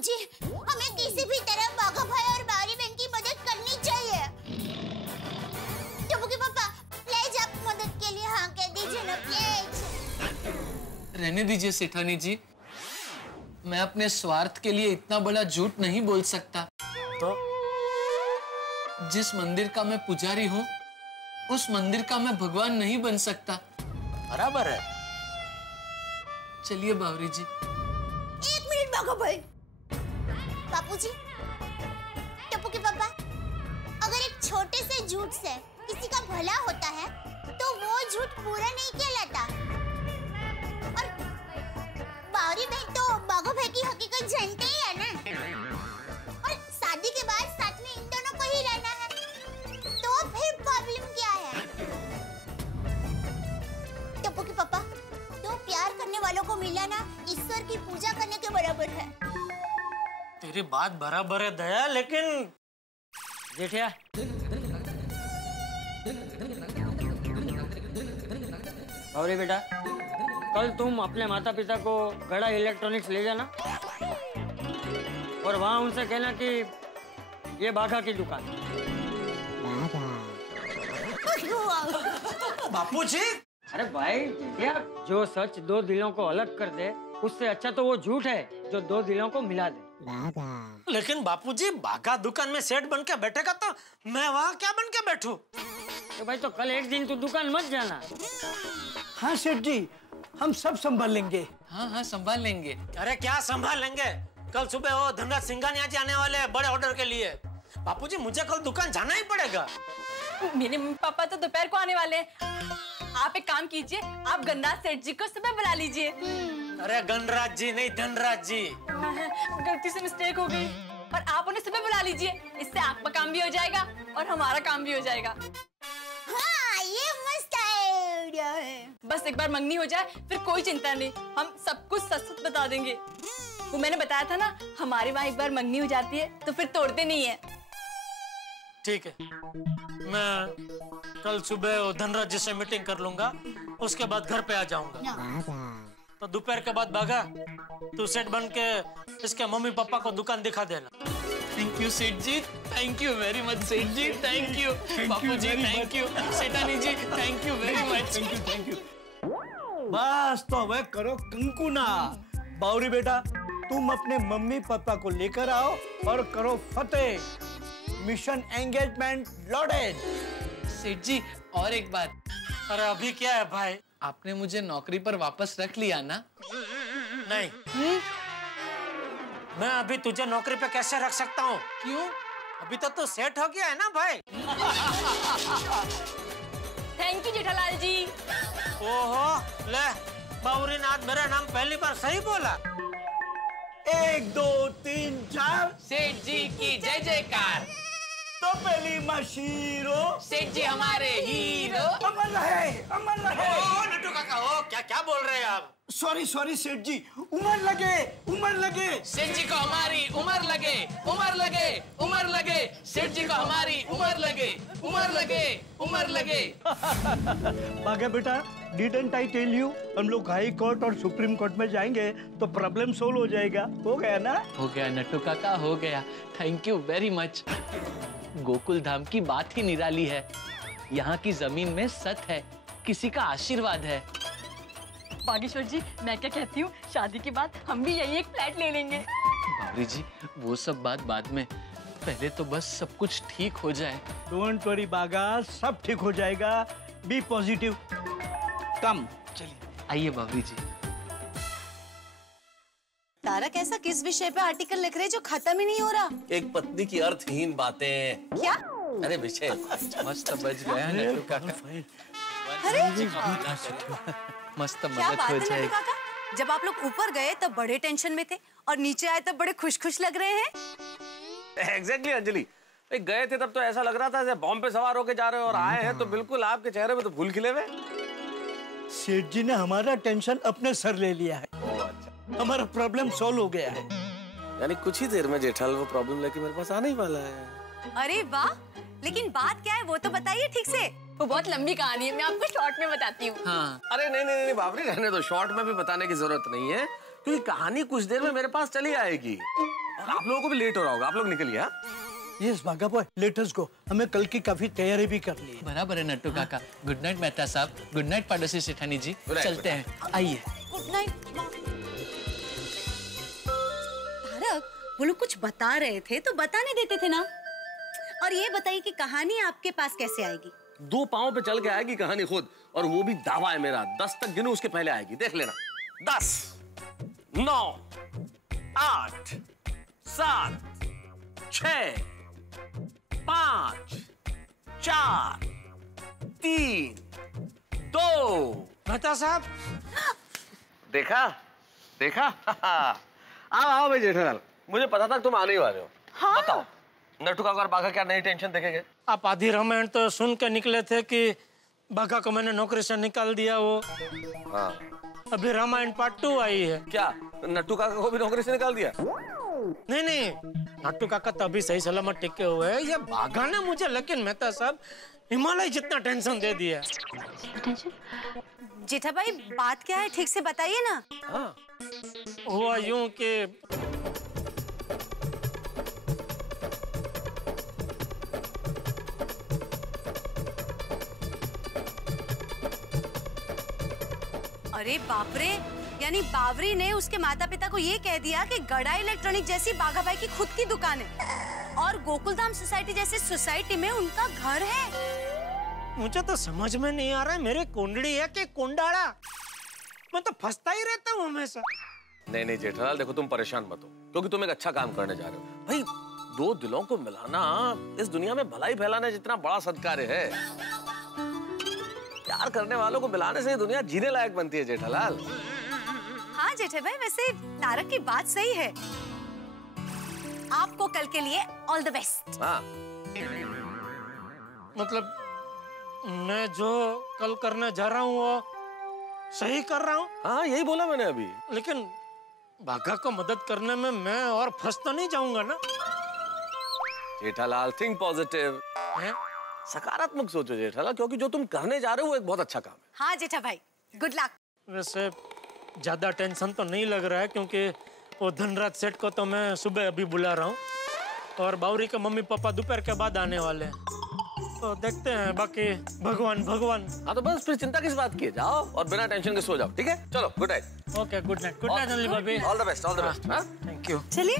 बापूजी, हमें किसी भी तरह बाघा भाई और बावरी बहन की मदद करनी चाहिए। टप्पू के पापा, प्लीज आप मदद के लिए हाँ कह दीजिए ना, प्लीज। रहने दीजिए सेठानी जी, मैं अपने स्वार्थ के लिए इतना बड़ा झूठ नहीं बोल सकता। तो जिस मंदिर का मैं पुजारी हूँ, उस मंदिर का मैं भगवान नहीं बन सकता। बराबर है। चलिए बावरी जी। 1 मिनट बाघा भाई। बापूजी, टप्पू के पापा, अगर एक छोटे से झूठ से किसी का भला होता है, तो वो झूठ पूरा नहीं कहलाता। और बावरी बहन तो बाघा भाई की हकीकत जानते ही है ना। और शादी के बाद साथ में इन दोनों को ही रहना है, तो फिर प्रॉब्लम क्या है? टप्पू के पापा, तो प्यार करने वालों को मिलाना ईश्वर की पूजा करने के बराबर है। तेरी बात बराबर है दया, लेकिन जेठिया, बावरी बेटा, कल तुम अपने माता पिता को गड़ा इलेक्ट्रॉनिक्स ले जाना और वहाँ उनसे कहना कि ये बाघा की दुकान। बापूजी, अरे भाई जेठिया, जो सच 2 दिलों को अलग कर दे, उससे अच्छा तो वो झूठ है जो 2 दिलों को मिला दे। लेकिन बापूजी, बाघा दुकान में सेठ बन के बैठेगा तो मैं वहाँ क्या बन के बैठूं? तो भाई, तो कल एक दिन तू दुकान मत जाना। हाँ सेठ जी, हम सब संभाल लेंगे। हाँ हाँ, संभाल लेंगे। अरे क्या संभाल लेंगे? कल सुबह वो धनराज सिंघानिया जी आने वाले हैं बड़े ऑर्डर के लिए। बापूजी, मुझे कल दुकान जाना ही पड़ेगा। मेरे मम्मी पापा तो दोपहर को आने वाले हैं। आप एक काम कीजिए, आप गणराज सेठ जी को सुबह बुला लीजिए। अरे गणराज जी नहीं, धनराज जी। गलती से मिस्टेक हो गई। और आप उन्हें सुबह बुला लीजिए, इससे आपका काम भी हो जाएगा और हमारा काम भी हो जाएगा। हाँ, ये मस्त आइडिया है। बस एक बार मंगनी हो जाए, फिर कोई चिंता नहीं, हम सब कुछ सच बता देंगे। वो मैंने बताया था ना, हमारे वहाँ एक बार मंगनी हो जाती है तो फिर तोड़ते नहीं है। ठीक है, मैं कल सुबह धनराज जी से मीटिंग कर लूंगा, उसके बाद घर पे आ जाऊंगा। तो दोपहर के बाद बाघा, तू सेठ बन के इसके मम्मी पापा को दुकान दिखा देना। थैंक यू सेठ जी, थैंक यू वेरी मच सेठ जी, thank you Bapu ji, thank you सेठानी जी, thank you very much. Thank you. बस तो वह करो कंकुना। बावरी बेटा, तुम अपने मम्मी पापा को लेकर आओ और करो फतेह। Mission engagement loaded. सेठ जी, और एक बात। अरे अभी क्या है भाई? आपने मुझे नौकरी पर वापस रख लिया ना? नहीं। मैं अभी तुझे नौकरी पे कैसे रख सकता हूँ? क्यों? अभी तो तू सेट हो गया है ना भाई। थैंक यू जेठालाल जी। ओहो, ले बावरी ने आज मेरा नाम पहली बार सही बोला। 1 2 3 4। सेठ जी की जय जयकार। तो पहली मशीरो। सेठ जी हमारे हीरो। अमर रहे, अमर रहे। ओ नट्टू काका, ओ क्या बोल रहे हैं आप? सॉरी सेठ जी, उमर लगे, उमर लगे। सेठ जी को हमारी उम्र लगे, उम्र लगे, उम्र लगे। सेठ जी को हमारी उम्र लगे, उम्र लगे, उम्र लगे। बाघा बेटा, डिडंट आई टेल यू, हम लोग हाई कोर्ट और सुप्रीम कोर्ट में जाएंगे तो प्रॉब्लम सोल्व हो जाएगा। हो गया ना? हो गया नट्टू काका, हो गया। Thank you very much. Gokul Dham की बात ही निराली है। यहाँ की जमीन में सत है, किसी का आशीर्वाद है। बागेश्वर जी, मैं क्या कहती हूँ, शादी के बाद हम भी यही एक फ्लैट ले लेंगे। बावरी जी, वो सब बात बाद में, पहले तो बस सब कुछ ठीक हो जाए। डोंट वरी बाघा, सब ठीक हो जाएगा। B positive. कम, चलिए आइए बावरी जी। तारक, ऐसा किस विषय पे आर्टिकल लिख रहे जो खत्म ही नहीं हो रहा? एक पत्नी की अर्थहीन बातें। क्या? अरे विषय मस्त बच गया नट्टू काका। अरे मस्त क्या मदद बात हो है नट्टू जाएगी। काका, जब आप लोग ऊपर गए तब बड़े टेंशन में थे और नीचे आए तब बड़े खुश खुश लग रहे हैं। एग्जैक्टली अंजलि, गए थे तब तो ऐसा लग रहा था जैसे बॉम्ब पे सवार होके जा रहे हो, और आए हैं तो बिल्कुल आपके चेहरे पे तो फूल खिले हुए। सेठ जी ने हमारा टेंशन अपने सर ले लिया है। हमारा प्रॉब्लम सॉल्व हो गया है। यानी कुछ ही देर में जेठालाल वो प्रॉब्लम लेके मेरे पास आने ही वाला है। अरे वाह, लेकिन बात क्या है वो तो बताइए ठीक से। वो बहुत लंबी कहानी है, मैं आपको शॉर्ट में बताती हूँ। हाँ। अरे नहीं बाबरी, रहने दो, शॉर्ट में भी बताने की जरूरत नहीं है, क्योंकि कहानी कुछ देर में मेरे पास चली आएगी। और आप लोगों को भी लेट हो रहा होगा, आप लोग निकलिए। हाँ यस बाघा बॉय, लेट अस गो। हमें कल की काफी तैयारी भी करनी है। बराबर है नट्टू काका। गुड नाइट मेहता साहब, गुड नाइट पाड़ोसी सेठानी जी। चलते हैं, आइए। Good night. तारक, वो लोग कुछ बता रहे थे तो बताने देते थे ना। और ये बताइए कि कहानी आपके पास कैसे आएगी? 2 पांव पे चल के आएगी कहानी खुद, और वो भी दावा है मेरा, 10 तक गिनूं उसके पहले आएगी, देख लेना। 10, 9, 8, 7, 6, 5, 4, 3, 2। मेहता साहब, देखा देखा। आओ भाई जेठालाल, मुझे पता था तुम आने ही वाले हो। हाँ? बताओ नट्टू काका और बाघा क्या नई टेंशन देखेंगे? आप आधी रामायण तो सुन के निकले थे कि बाघा को मैंने नौकरी से निकाल दिया। वो हाँ। अभी रामायण पार्ट 2 आई है। क्या नट्टू काका को भी नौकरी से निकाल दिया? नहीं नहीं, नट्टू काका तो अभी सही सलामत टिके हुए हैं। ये बाघा ने मुझे लेकिन मेहता साहब हिमालय जितना टेंशन दे दिया। जेठा भाई, बात क्या है ठीक से बताइए ना। हाँ। हुआ यूं कि अरे बाप रे, यानी बावरी ने उसके माता पिता को ये कह दिया कि गड़ा इलेक्ट्रॉनिक जैसी बाघा भाई की खुद की दुकान है और गोकुलधाम सोसाइटी जैसी सोसाइटी में उनका घर है। मुझे तो समझ में नहीं आ रहा है, मेरी कुंडली है कि कुंडाड़ा। मैं तो फंसता ही रहता हूँ हमेशा। नहीं नहीं जेठालाल, देखो तुम परेशान मत हो, क्योंकि तुम एक अच्छा काम करने जा रहे हो। भाई 2 दिलों को मिलाना इस दुनिया में भलाई फैलाने जितना बड़ा सत्कार है। प्यार करने वालों को मिलाने से दुनिया जीने लायक बनती है जेठालाल। हाँ जेठा भाई, वैसे तारक की बात सही है। आपको कल के लिए ऑल द बेस्ट। हाँ। मतलब मैं जो कल करने जा रहा हूँ वो सही कर रहा हूँ? हाँ यही बोला मैंने अभी। लेकिन बाघा को मदद करने में मैं और फंस तो नहीं जाऊंगा ना? जेठालाल थिंक पॉजिटिव, सकारात्मक सोचो जेठालाल, क्योंकि जो तुम करने जा रहे हो वो एक बहुत अच्छा काम है। हाँ जेठा भाई, गुड लक। वैसे ज्यादा टेंशन तो नहीं लग रहा है, क्योंकि वो धनराज सेठ को तो मैं सुबह अभी बुला रहा हूँ और बावरी के मम्मी पापा दोपहर के बाद आने वाले हैं, तो देखते हैं। बाकी भगवान भगवान। हाँ तो बस फिर चिंता किस बात की है, जाओ और बिना टेंशन के सो जाओ, ठीक है? चलो good night. Okay good night. Good night Anjali भाभी। All the best, all the best. हाँ थैंक यू। चलिए।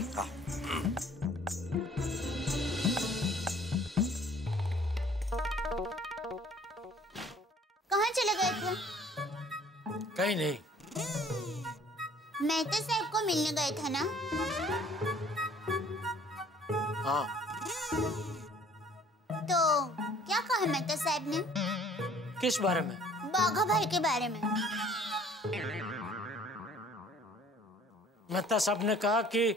कहाँ चले गए थे? कहीं नहीं। मेहता साहब को मिलने गए थे ना? हाँ। तो क्या कहा मेहता साहब ने? किस बारे में? बाघा भाई के बारे में। मेहता साहब ने कहा कि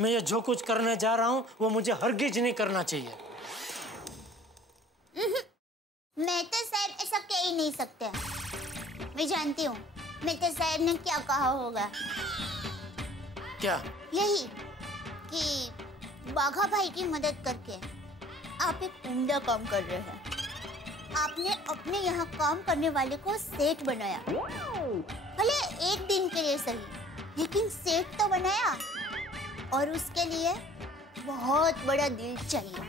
मैं ये जो कुछ करने जा रहा हूँ वो मुझे हरगिज नहीं करना चाहिए। मेहता साहब ऐसा कह ही नहीं सकते। मैं जानती हूँ मेहता साहब ने क्या कहा होगा। क्या? यही कि बाघा भाई की मदद करके आप एक उम्दा काम कर रहे हैं। आपने अपने यहाँ काम करने वाले को सेठ बनाया, भले एक दिन के लिए सही, लेकिन सेठ तो बनाया। और उसके लिए बहुत बड़ा दिल चाहिए,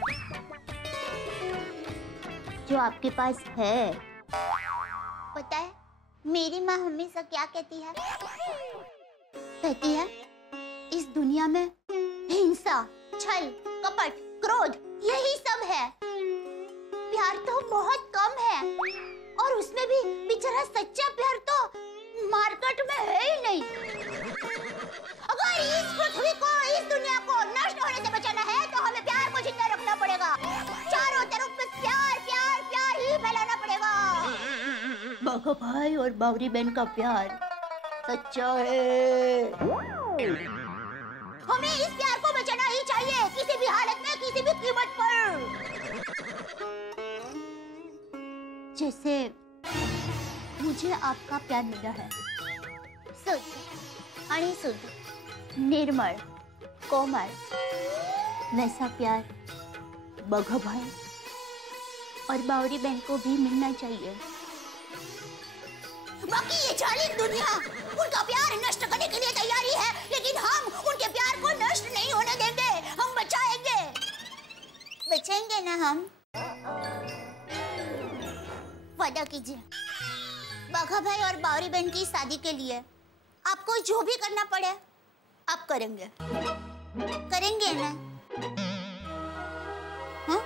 जो आपके पास है। पता है मेरी माँ हमेशा क्या कहती है? कहती है इस दुनिया में हिंसा, छल, कपट, क्रोध यही सब है। प्यार तो बहुत कम है, और उसमें भी बेचारा सच्चा प्यार तो मार्केट में है ही नहीं। अगर इस पृथ्वी को, इस दुनिया को नष्ट होने से बचाना है तो हमें प्यार को जिंदा रखना पड़ेगा। चारों तरफ में प्यार प्यार प्यार ही फैलाना पड़ेगा। बाघा भाई और बावरी बहन का प्यार सच्चा है। हमें इस प्यार को बचाना ही चाहिए, किसी भी हालत में, किसी भी कीमत पर। जैसे मुझे आपका प्यार मिला है, शुद्ध आणि शुद्ध, निर्मल, कोमल, वैसा प्यार बाघा भाई और बावरी बहन को भी मिलना चाहिए। बाकी ये जालिम दुनिया उनका प्यार नष्ट करने के लिए तैयारी है, लेकिन हम उनके प्यार को नष्ट नहीं होने देंगे। हम बचाएंगे, बचाएंगे ना हम। वादा कीजिए बाघा भाई और बावरी बहन की शादी के लिए आपको जो भी करना पड़े आप करेंगे, करेंगे ना? हाँ?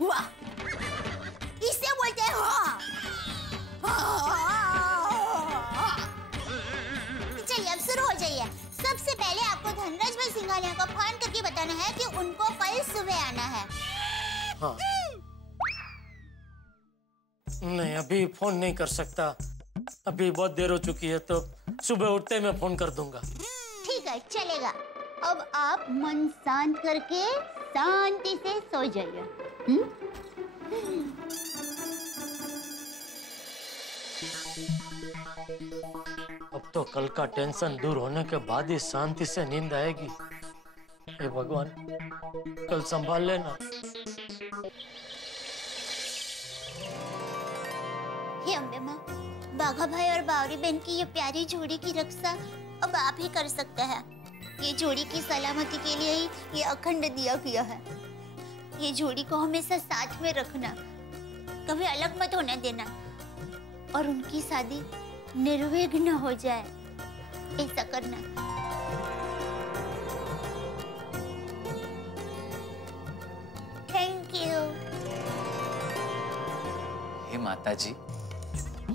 वाह, इसे बोलते हैं हाँ। चलिए अब शुरू हो जाइए। सबसे पहले आपको धनराज भाई सिंघानिया को फोन करके बताना है कि उनको कल सुबह आना है। हाँ। नहीं, अभी फोन नहीं कर सकता, अभी बहुत देर हो चुकी है, तो सुबह उठते मैं फोन कर दूंगा। ठीक है, चलेगा। अब आप मन शांत करके शांति से सो जाइए। अब तो कल का टेंशन दूर होने के बाद ही शांति से नींद आएगी। हे भगवान, कल संभाल लेना। हे अम्बे माँ, बाघा भाई और बावरी बहन की ये प्यारी जोड़ी की रक्षा अब आप ही कर सकते हैं। ये जोड़ी की सलामती के लिए ही ये अखंड दिया किया है। ये जोड़ी को हमेशा साथ में रखना, कभी अलग मत होने देना, और उनकी शादी निर्विघ्न हो जाए ऐसा करना। Thank you. हे माता जी,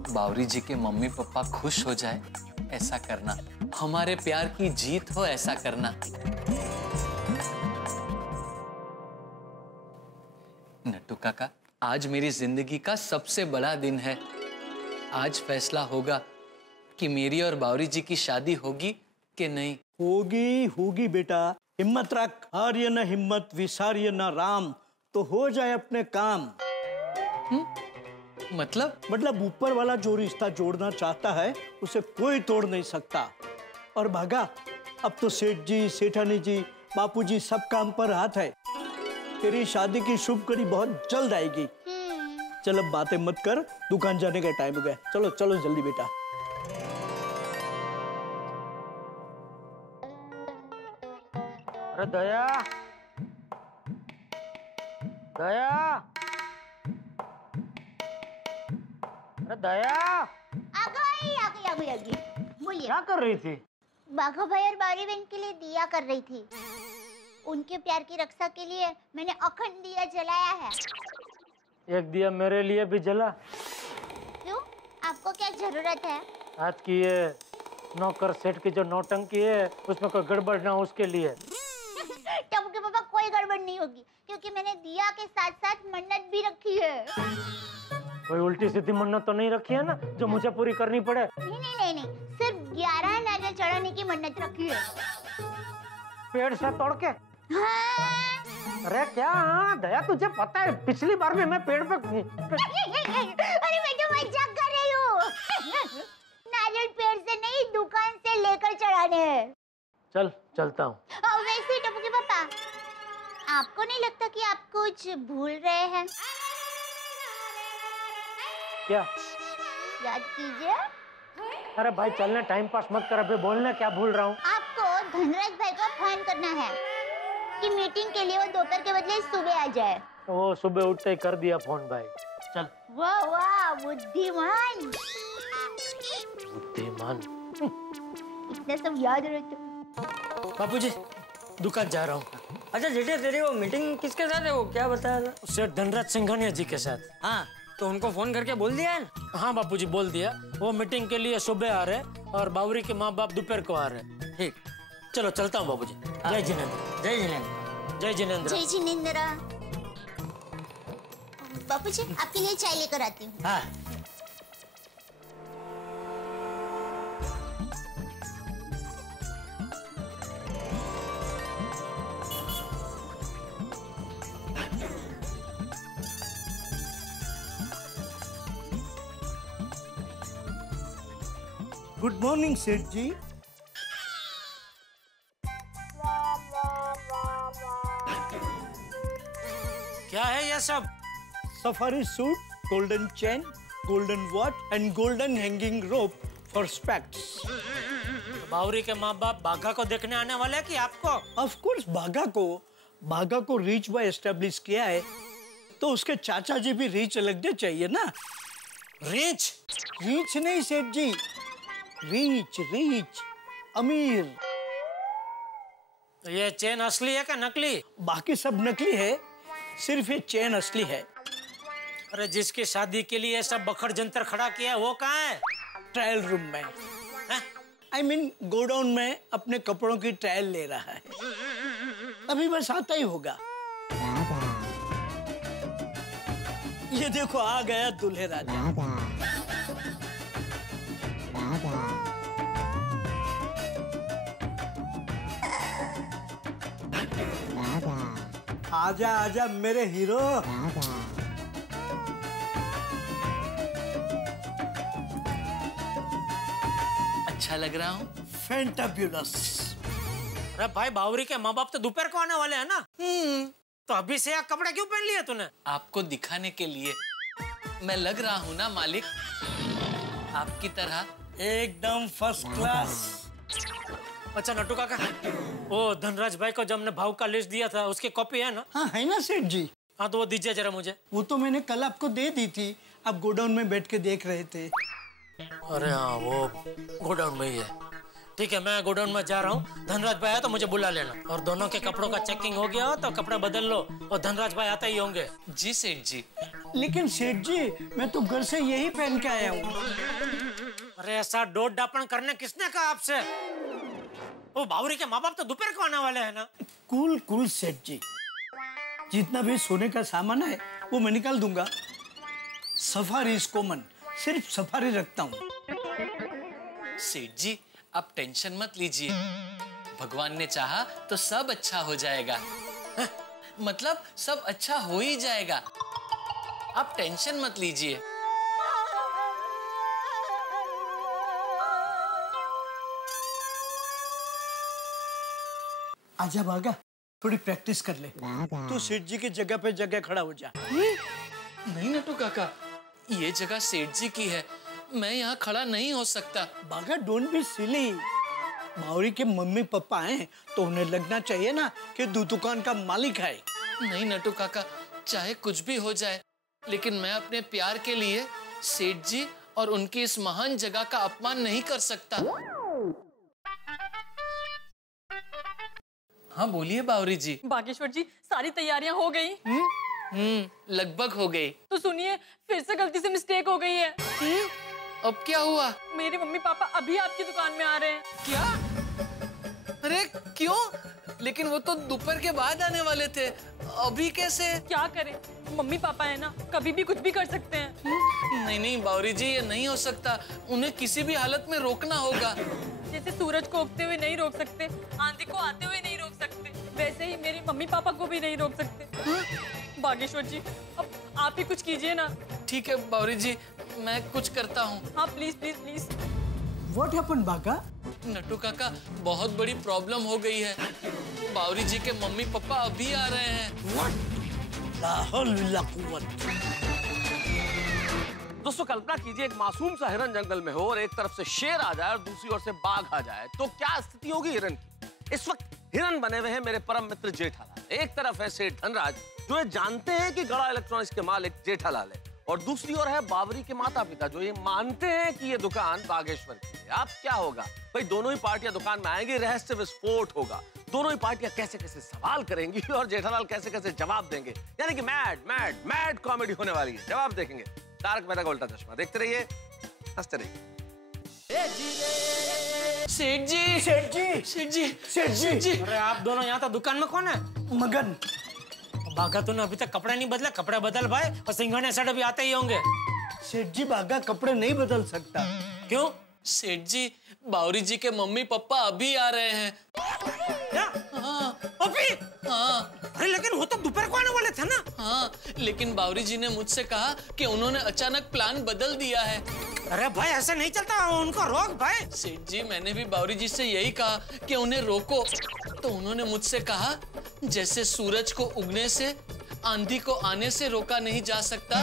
बावरी जी के मम्मी पापा खुश हो जाए ऐसा करना, हमारे प्यार की जीत हो ऐसा करना। नट्टू काका, आज मेरी जिंदगी का सबसे बड़ा दिन है। आज फैसला होगा कि मेरी और बावरी जी की शादी होगी कि नहीं। होगी होगी बेटा, हिम्मत रख। हार्य न हिम्मत विसार्य न राम, तो हो जाए अपने काम। मतलब ऊपर वाला जो रिश्ता जोड़ना चाहता है उसे कोई तोड़ नहीं सकता। और भागा, अब तो सेठ जी, सेठानी जी, बापूजी सब काम पर हाथ है। तेरी शादी की शुभ घड़ी बहुत जल्द आएगी। चल अब बातें मत कर, दुकान जाने का टाइम हो गया। चलो चलो जल्दी बेटा। अरे दया, दया, अरे दया, आ गई। बोलिए। क्या कर रही थी? बाघा भाई और बावरी बहन के लिए दिया कर रही थी। उनके प्यार की रक्षा के लिए मैंने अखंड दिया जलाया है। एक दिया मेरे लिए भी जला। क्यों? आपको क्या जरूरत है? आज की ये नौकर सेठ की जो नौटंकी है उसमें कोई गड़बड़ ना हो उसके लिए। टप्पू के पापा, कोई गड़बड़ नहीं होगी, क्योंकि मैंने दिया के साथ साथ मन्नत भी रखी है। कोई उल्टी सीधी मन्नत तो नहीं रखी है ना जो मुझे पूरी करनी पड़े? नहीं, सिर्फ 11 नारियल चढ़ाने की मन्नत रखी है। पेड़ से तोड़ के? हाँ। अरे क्या? हाँ दया, तुझे पता है पिछली बार भी मैं पेड़ पे अरे मैं तो मजाक कर रही हूँ। नारियल पेड़ से नहीं, दुकान से लेकर चढ़ाने हैं। चल चलता हूँ। वैसे टप्पू के पापा, आपको नहीं लगता कि आप कुछ भूल रहे हैं? क्या? याद कीजिए। अरे भाई चलने, टाइम पास मत कर, अभी बोलने क्या भूल रहा हूँ। आपको धनराज भाई को फोन करना है कि मीटिंग के लिए वो दोपहर के बदले सुबह आ जाए। वो सुबह उठते ही कर दिया फोन भाई। चल। वाह वाह, बुद्धिमान। बुद्धिमान। इतना सब याद रहता। बापूजी, दुकान जा रहा हूँ। अच्छा जेठे, तेरी वो मीटिंग किसके साथ है? वो क्या बताया था? सेठ धनराज सिंघानिया जी के साथ। हाँ, तो उनको फोन करके बोल दिया है ना? हाँ बापूजी, बोल दिया। वो मीटिंग के लिए सुबह आ रहे और बावरी के माँ बाप दोपहर को आ रहे। ठीक, चलो चलता हूँ बाबूजी। जय जिनेंद्र। जय जिनेंद्र। जय जिनेंद्र। जय जिनेंद्र। बापूजी, आपके लिए चाय लेकर आती हूँ। हाँ। गुड मॉर्निंग सेठ जी। सब? Safari suit, golden chain, golden watch and golden hanging rope for specs. Bawri के माँ बाप बाघा को देखने आने वाले हैं कि आपको? ऑफ कोर्स बाघा को रीच बॉय एस्टेब्लिश किया है, तो उसके चाचा जी भी रीच लगने चाहिए ना। रीच? रीच नहीं सेठ जी, रीच अमीर। ये चेन असली है क्या नकली? बाकी सब नकली है, सिर्फ ये चेन असली है। अरे जिसकी शादी के लिए सब बखर जंतर खड़ा किया है वो कहाँ है? ट्रायल रूम में, I mean, गोडाउन में अपने कपड़ों की ट्रायल ले रहा है। अभी बस आता ही होगा। ये देखो आ गया दूल्हे राजा। आजा आजा मेरे हीरो। अच्छा लग रहा हूँ? फैंटाब्यूलस। अरे भाई बावरी के माँ बाप तो दोपहर को आने वाले हैं ना? तो अभी से यार कपड़े क्यों पहन लिए तूने? आपको दिखाने के लिए। मैं लग रहा हूँ ना मालिक आपकी तरह? एकदम फर्स्ट क्लास। अच्छा नट्टू काका, वो धनराज भाई को जब हमने भाव का लिस्ट दिया था उसकी कॉपी है ना? हाँ है ना सेठ जी। हाँ तो वो दीजिए जरा मुझे। वो तो मैंने कल आपको दे दी थी, आप गोडाउन में बैठ के देख रहे थे। अरे हाँ वो गोडाउन में ही है। ठीक है मैं गोडाउन में जा रहा हूँ, धनराज भाई आया तो मुझे बुला लेना। और दोनों के कपड़ों का चेकिंग हो गया हो तो कपड़े बदल लो, और धनराज भाई आते ही होंगे। जी सेठ जी। लेकिन सेठ जी मैं तो घर से यही पहन के आया हूँ। अरे ऐसा डोट डापण करने किसने कहा आपसे? वो बावरी के माँ बाप तो दोपहर को आने वाले हैं ना? कूल सेठ जी, जितना भी सोने का सामान है वो मैं निकाल दूंगा। सफारी इज कॉमन, सिर्फ सफारी रखता हूँ। सेठ जी आप टेंशन मत लीजिए, भगवान ने चाहा तो सब अच्छा हो जाएगा। मतलब सब अच्छा हो ही जाएगा, आप टेंशन मत लीजिए। आजा भागा, थोड़ी प्रैक्टिस कर ले। तू सेठ जी की जगह पे जगह खड़ा हो जा। नहीं नट्टू काका, ये जगह सेठ जी की है, मैं यहाँ खड़ा नहीं हो सकता। भागा डोंट बी सिली। बावरी के मम्मी पापा हैं तो उन्हें लगना चाहिए ना कि दुकान का मालिक है। नहीं नट्टू काका, चाहे कुछ भी हो जाए, लेकिन मैं अपने प्यार के लिए सेठ जी और उनकी इस महान जगह का अपमान नहीं कर सकता। हाँ बोलिए बावरी जी। बागेश्वर जी सारी तैयारियां हो गई? लगभग हो गई। तो सुनिए, फिर से गलती से मिस्टेक हो गई है। अब क्या हुआ? मेरे मम्मी पापा अभी आपकी दुकान में आ रहे हैं। क्या? अरे क्यों? लेकिन वो तो दोपहर के बाद आने वाले थे, अभी कैसे? क्या करें, मम्मी पापा है ना, कभी भी कुछ भी कर सकते हैं। नहीं बावरी जी, ये नहीं हो सकता, उन्हें किसी भी हालत में रोकना होगा। जैसे सूरज को उगते हुए नहीं रोक सकते, आंधी को आते हुए नहीं रोक सकते, वैसे ही मेरे मम्मी पापा को भी नहीं रोक सकते। बागेश्वर जी अब आप ही कुछ कीजिए ना। ठीक है बावरी जी, मैं कुछ करता हूँ। हाँ please please please. What happened बागा? नट्टू काका बहुत बड़ी प्रॉब्लम हो गई है, बावरी जी के मम्मी पापा अभी आ रहे हैं। What? ला हौल वला कुव्वत। दोस्तों कल्पना कीजिए एक मासूम सा हिरन जंगल में हो और एक तरफ से शेर आ जाए और दूसरी ओर से बाघ आ जाए, तो क्या स्थिति होगी हिरन की? इस वक्त हिरन बने हुए हैं मेरे परम मित्र जेठालाल। एक तरफ है सेठ धनराज जो ये जानते हैं कि गड़ा इलेक्ट्रॉनिक्स के मालिक जेठालाल है, और दूसरी ओर है बावरी के माता पिता जो ये मानते हैं कि ये दुकान बागेश्वर की है। अब क्या होगा भाई? दोनों ही पार्टियां दुकान में आएंगी, रहस्य विस्फोट होगा। दोनों ही पार्टियां कैसे कैसे सवाल करेंगी और जेठालाल कैसे कैसे जवाब देंगे, यानी कि मैड कॉमेडी होने वाली है। जवाब देखेंगे तारक मेहता का उल्टा चश्मा। देखते रहिए, हंसते रहिए। सेठ जी, सेठ जी, सेठ जी, सेठ जी। अरे आप दोनों यहाँ तो दुकान में कौन है? मगन। बागा तूने अभी तक कपड़े नहीं बदला, कपड़े बदल भाई, और सिंघाने सेठ भी आते ही होंगे। सेठ जी बागा कपड़े नहीं बदल सकता। क्यों? सेठ जी बावरी जी के मम्मी पापा अभी आ रहे हैं। क्या? हाँ अभी? हाँ। अरे लेकिन वो तो दोपहर को आने वाले थे ना? हाँ, लेकिन बावरी जी ने मुझसे कहा कि उन्होंने अचानक प्लान बदल दिया है। अरे भाई ऐसे नहीं चलता, उनको रोक भाई। सेठ जी मैंने भी बावरी जी से यही कहा कि उन्हें रोको, तो उन्होंने मुझसे कहा जैसे सूरज को उगने से आंधी को आने से रोका नहीं जा सकता,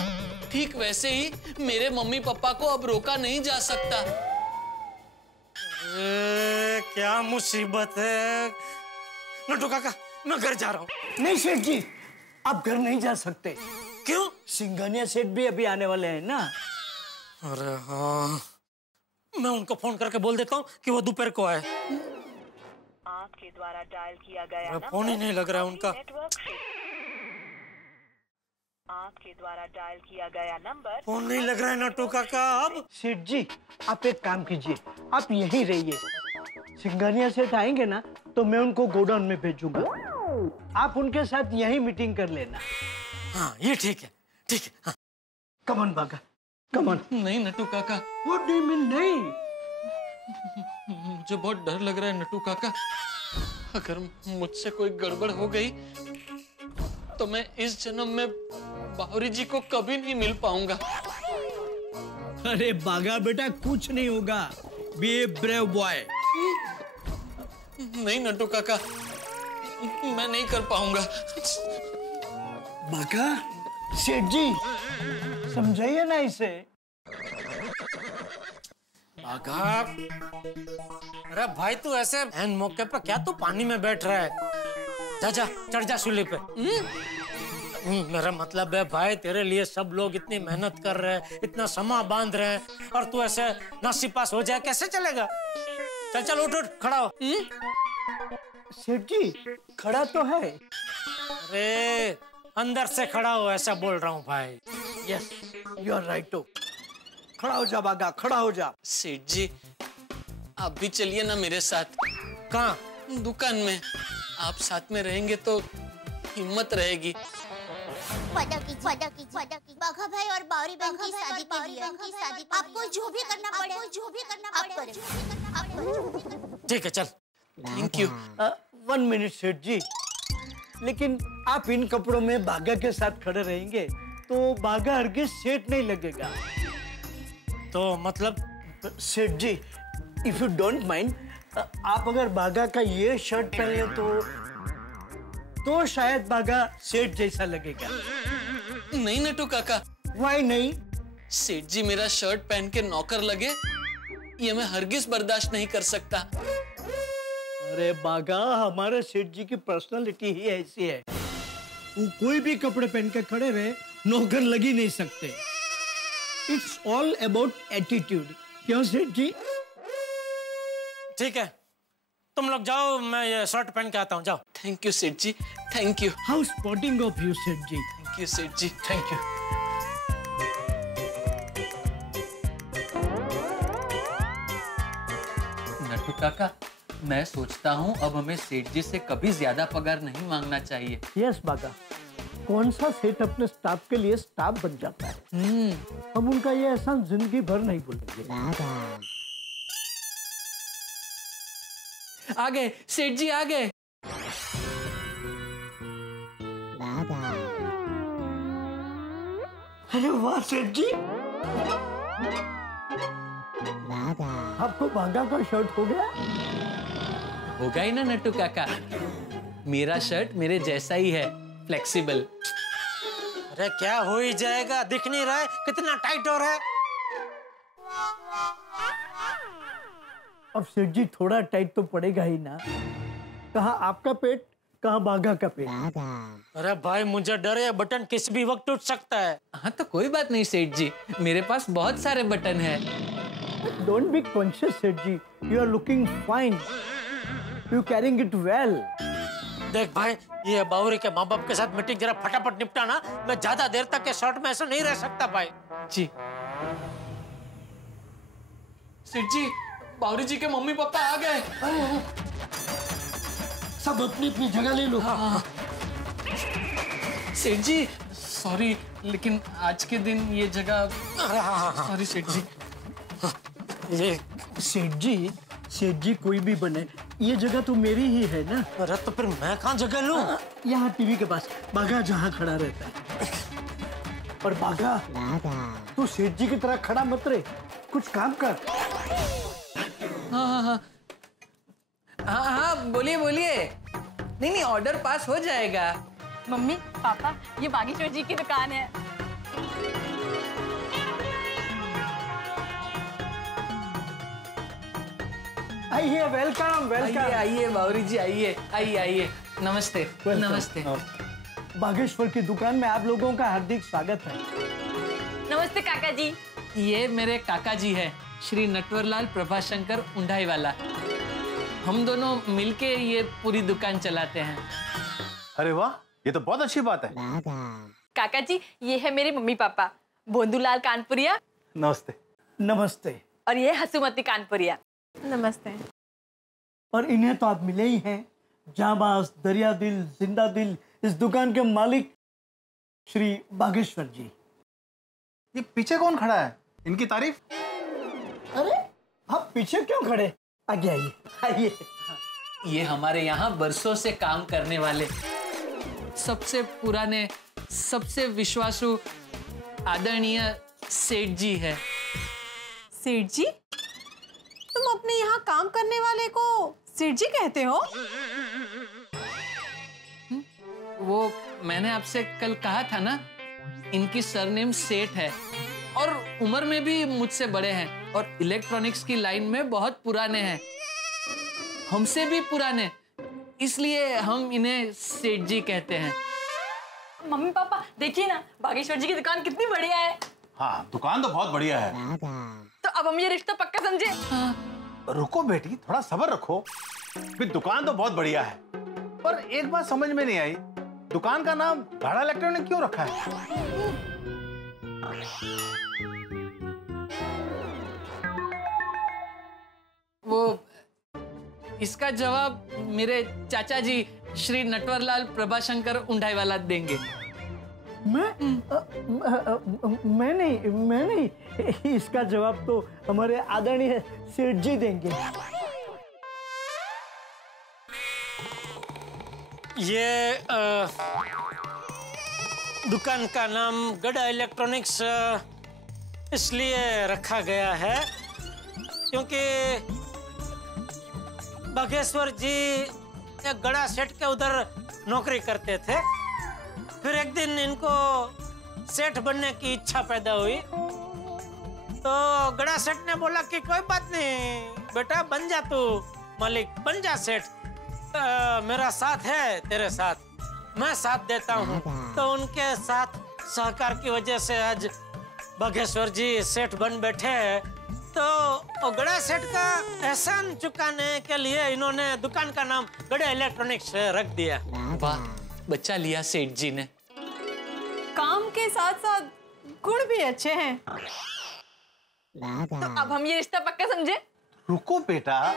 ठीक वैसे ही मेरे मम्मी पापा को अब रोका नहीं जा सकता। क्या मुसीबत है। नट्टू काका, मैं घर जा रहा हूँ। नहीं सेठ जी, आप घर नहीं जा सकते। क्यों? सिंघानिया सेठ भी अभी आने वाले हैं ना। अरे हाँ, मैं उनको फोन करके बोल देता हूँ कि वो दोपहर को आए। आपके द्वारा डायल किया गया फोन ही नहीं लग रहा है उनका। आपके द्वारा डायल किया गया नंबर फोन नहीं लग रहा है नट्टू काका। अब सेठ जी, आप एक काम कीजिए, आप यहीं रहिए। सिंघानिया सेठ आएंगे ना तो मैं उनको गोडाउन में भेजूंगा। आप उनके साथ यहीं मीटिंग कर लेना। हाँ, ये ठीक है, ठीक है। हाँ। कम ऑन बागा, कम ऑन। नहीं नट्टू काका, व्हाट डू यू मीन नहीं? मुझे बहुत डर लग रहा है नट्टू काका। अगर मुझसे कोई गड़बड़ हो गई तो मैं इस जन्म में बावरी जी को कभी नहीं मिल पाऊंगा। अरे बागा बेटा, कुछ नहीं होगा। Be a brave boy. नहीं नट्टू काका, मैं नहीं कर पाऊंगा। बागा, सेठ जी समझाइए ना इसे। बागा, अरे भाई तू ऐसे एन मौके पर क्या तू पानी में बैठ रहा है? जा जा, चढ़ जा सूली पे। मेरा मतलब है भाई, तेरे लिए सब लोग इतनी मेहनत कर रहे हैं, इतना समा बांध रहे हैं, और तू ऐसे नासी पास हो जाए, कैसे चलेगा? चल चल, उठ उठ, खड़ा हो। सेठ जी, खड़ा तो है। अरे अंदर से खड़ा हो, ऐसा बोल रहा हूँ भाई। Yes, you are right. खड़ा हो जा बागा, खड़ा हो जा। सेठ जी, आप भी चलिए ना मेरे साथ। कहाँ? दुकान में। आप साथ में रहेंगे तो हिम्मत रहेगी। बाघा भाई और बावरी बहन की शादी के लिए आपको जो भी करना पड़े, आप करें। ठीक है, चल। Thank you. 1 मिनट सेठ जी, लेकिन आप इन कपड़ों में बागा के साथ खड़े रहेंगे तो बागा हरगिज सेठ नहीं लगेगा। तो मतलब? सेठ जी, इफ यू डोंट माइंड, आप अगर बागा का ये शर्ट पहन ले तो शायद बागा सेठ जैसा लगेगा। नहीं नट्टू काका। वाई नहीं? सेठ जी मेरा शर्ट पहन के नौकर लगे, ये मैं हरगिज बर्दाश्त नहीं कर सकता। अरे बागा, हमारे सेठ जी की पर्सनालिटी ही ऐसी है, वो कोई भी कपड़े पहन के खड़े रहे, नौकर लग ही नहीं सकते। It's all about attitude. क्यों सेठ जी? ठीक है, तुम लोग जाओ, मैं ये शर्ट पहन के आता हूँ। जाओ। थैंक यू सेठ जी, thank you. How sporting of you सेठ जी। थैंक यू सेठ जी, थैंक यू। नट्टू काका, मैं सोचता हूँ अब हमें सेठ जी से कभी ज्यादा पगार नहीं मांगना चाहिए। यस बागा, कौन सा सेठ अपने स्टाफ के लिए स्टाफ बन जाता है? हम उनका ये एहसान जिंदगी भर नहीं भूलेंगे। आ गए सेठ जी, आ गए। अरे वाह सेठ जी, आपको बागा का शर्ट हो गया? होगा ही ना नट्टू काका, मेरा शर्ट मेरे जैसा ही है, फ्लेक्सिबल। अरे क्या हो ही जाएगा, दिख नहीं रहा है कितना टाइट हो रहा है। अब सेठ जी थोड़ा टाइट तो पड़ेगा ही ना। कहाँ आपका पेट, कहाँ बागा का पेट। अरे भाई मुझे डर है, बटन किसी भी वक्त टूट सकता है। हाँ तो कोई बात नहीं सेठ जी, मेरे पास बहुत सारे बटन हैं। डोंट बी कॉन्शियस सेठ जी, you are looking fine, you carrying it well. देख भाई, ये बावरी के माँ बाप के साथ मीटिंग जरा फटाफट निपटा ना, मैं ज्यादा देर तक के शर्ट में ऐसा नहीं रह सकता भाई। जी सेठ जी, बावरी जी के मम्मी पापा आ गए। सब अपनी अपनी जगह ले लो। हाँ। सेठ जी सॉरी, लेकिन आज के दिन ये जगह। सॉरी सेठ जी। ये सेठ जी कोई भी बने, ये जगह तो मेरी ही है ना। अरे तो फिर मैं कहाँ जगह लूं? यहाँ टीवी के पास बागा जहाँ खड़ा रहता है। और बागा, तू सेठ जी की तरह खड़ा मत रहे, कुछ काम कर। हाँ, बोलिए बोलिए। नहीं ऑर्डर पास हो जाएगा। मम्मी पापा, ये बागेश्वर जी की दुकान है। आइए, वेलकम वेलकम। आइए आइए बावरी जी, आइए आइए आइए। नमस्ते नमस्ते। बागेश्वर की दुकान में आप लोगों का हार्दिक स्वागत है। नमस्ते काका जी। ये मेरे काका जी है, श्री नटवरलाल प्रभाशंकर उंडाई वाला। हम दोनों मिलके ये पूरी दुकान चलाते हैं। अरे वाह, ये तो बहुत अच्छी बात है। काका जी, ये है मेरे मम्मी पापा, भोंदूलाल कानपुरिया। नमस्ते। नमस्ते। और ये हसुमती कानपुरिया। नमस्ते। और इन्हें तो आप मिले ही हैं, जाबाज, दरिया दिल, जिंदा दिल, इस दुकान के मालिक श्री बागेश्वर जी। ये पीछे कौन खड़ा है? इनकी तारीफ। अरे आप पीछे क्यों खड़े? आगे आइए आइए। ये हमारे यहाँ बरसों से काम करने वाले सबसे पुराने, सबसे विश्वासु, आदरणीय सेठ जी है। सेठ जी? तुम अपने यहाँ काम करने वाले को सेठ जी कहते हो? वो मैंने आपसे कल कहा था ना, इनकी सरनेम सेठ है और उम्र में भी मुझसे बड़े हैं और इलेक्ट्रॉनिक्स की लाइन में बहुत पुराने हैं, हमसे भी पुराने, इसलिए हम इन्हें सेठ जी कहते हैं। मम्मी पापा देखिए ना, बागेश्वर जी की दुकान कितनी बढ़िया है। हाँ, दुकान तो बहुत बढ़िया है। तो अब हम ये रिश्ता पक्का समझे। हाँ। रुको बेटी, थोड़ा सब्र रखो। फिर दुकान तो बहुत बढ़िया है, पर एक बात समझ में नहीं आई, दुकान का नाम गाड़ा इलेक्ट्रॉनिक क्यों रखा है? वो इसका जवाब मेरे चाचा जी श्री नटवरलाल प्रभाशंकर उंडाई वाला देंगे। मैं नहीं, इसका जवाब तो हमारे आदरणीय सेठ जी देंगे। ये दुकान का नाम गड़ा इलेक्ट्रॉनिक्स इसलिए रखा गया है क्योंकि बागेश्वर जी एक गड़ा सेठ के उधर नौकरी करते थे। फिर एक दिन इनको सेठ बनने की इच्छा पैदा हुई, तो गड़ा सेठ ने बोला कि कोई बात नहीं बेटा, बन जा तू मालिक, बन जा सेठ, मेरा साथ है तेरे साथ, मैं साथ देता हूँ। तो उनके साथ सहकार की वजह से आज बागेश्वर जी सेठ बन बैठे हैं। तो गड़ा सेठ का एहसान चुकाने के लिए इन्होंने दुकान का नाम गड़ा इलेक्ट्रॉनिक्स रख दिया। वाह, बच्चा लिया सेठ जी ने। काम के साथ साथ गुण भी अच्छे हैं। तो अब हम ये रिश्ता पक्का समझे। रुको बेटा,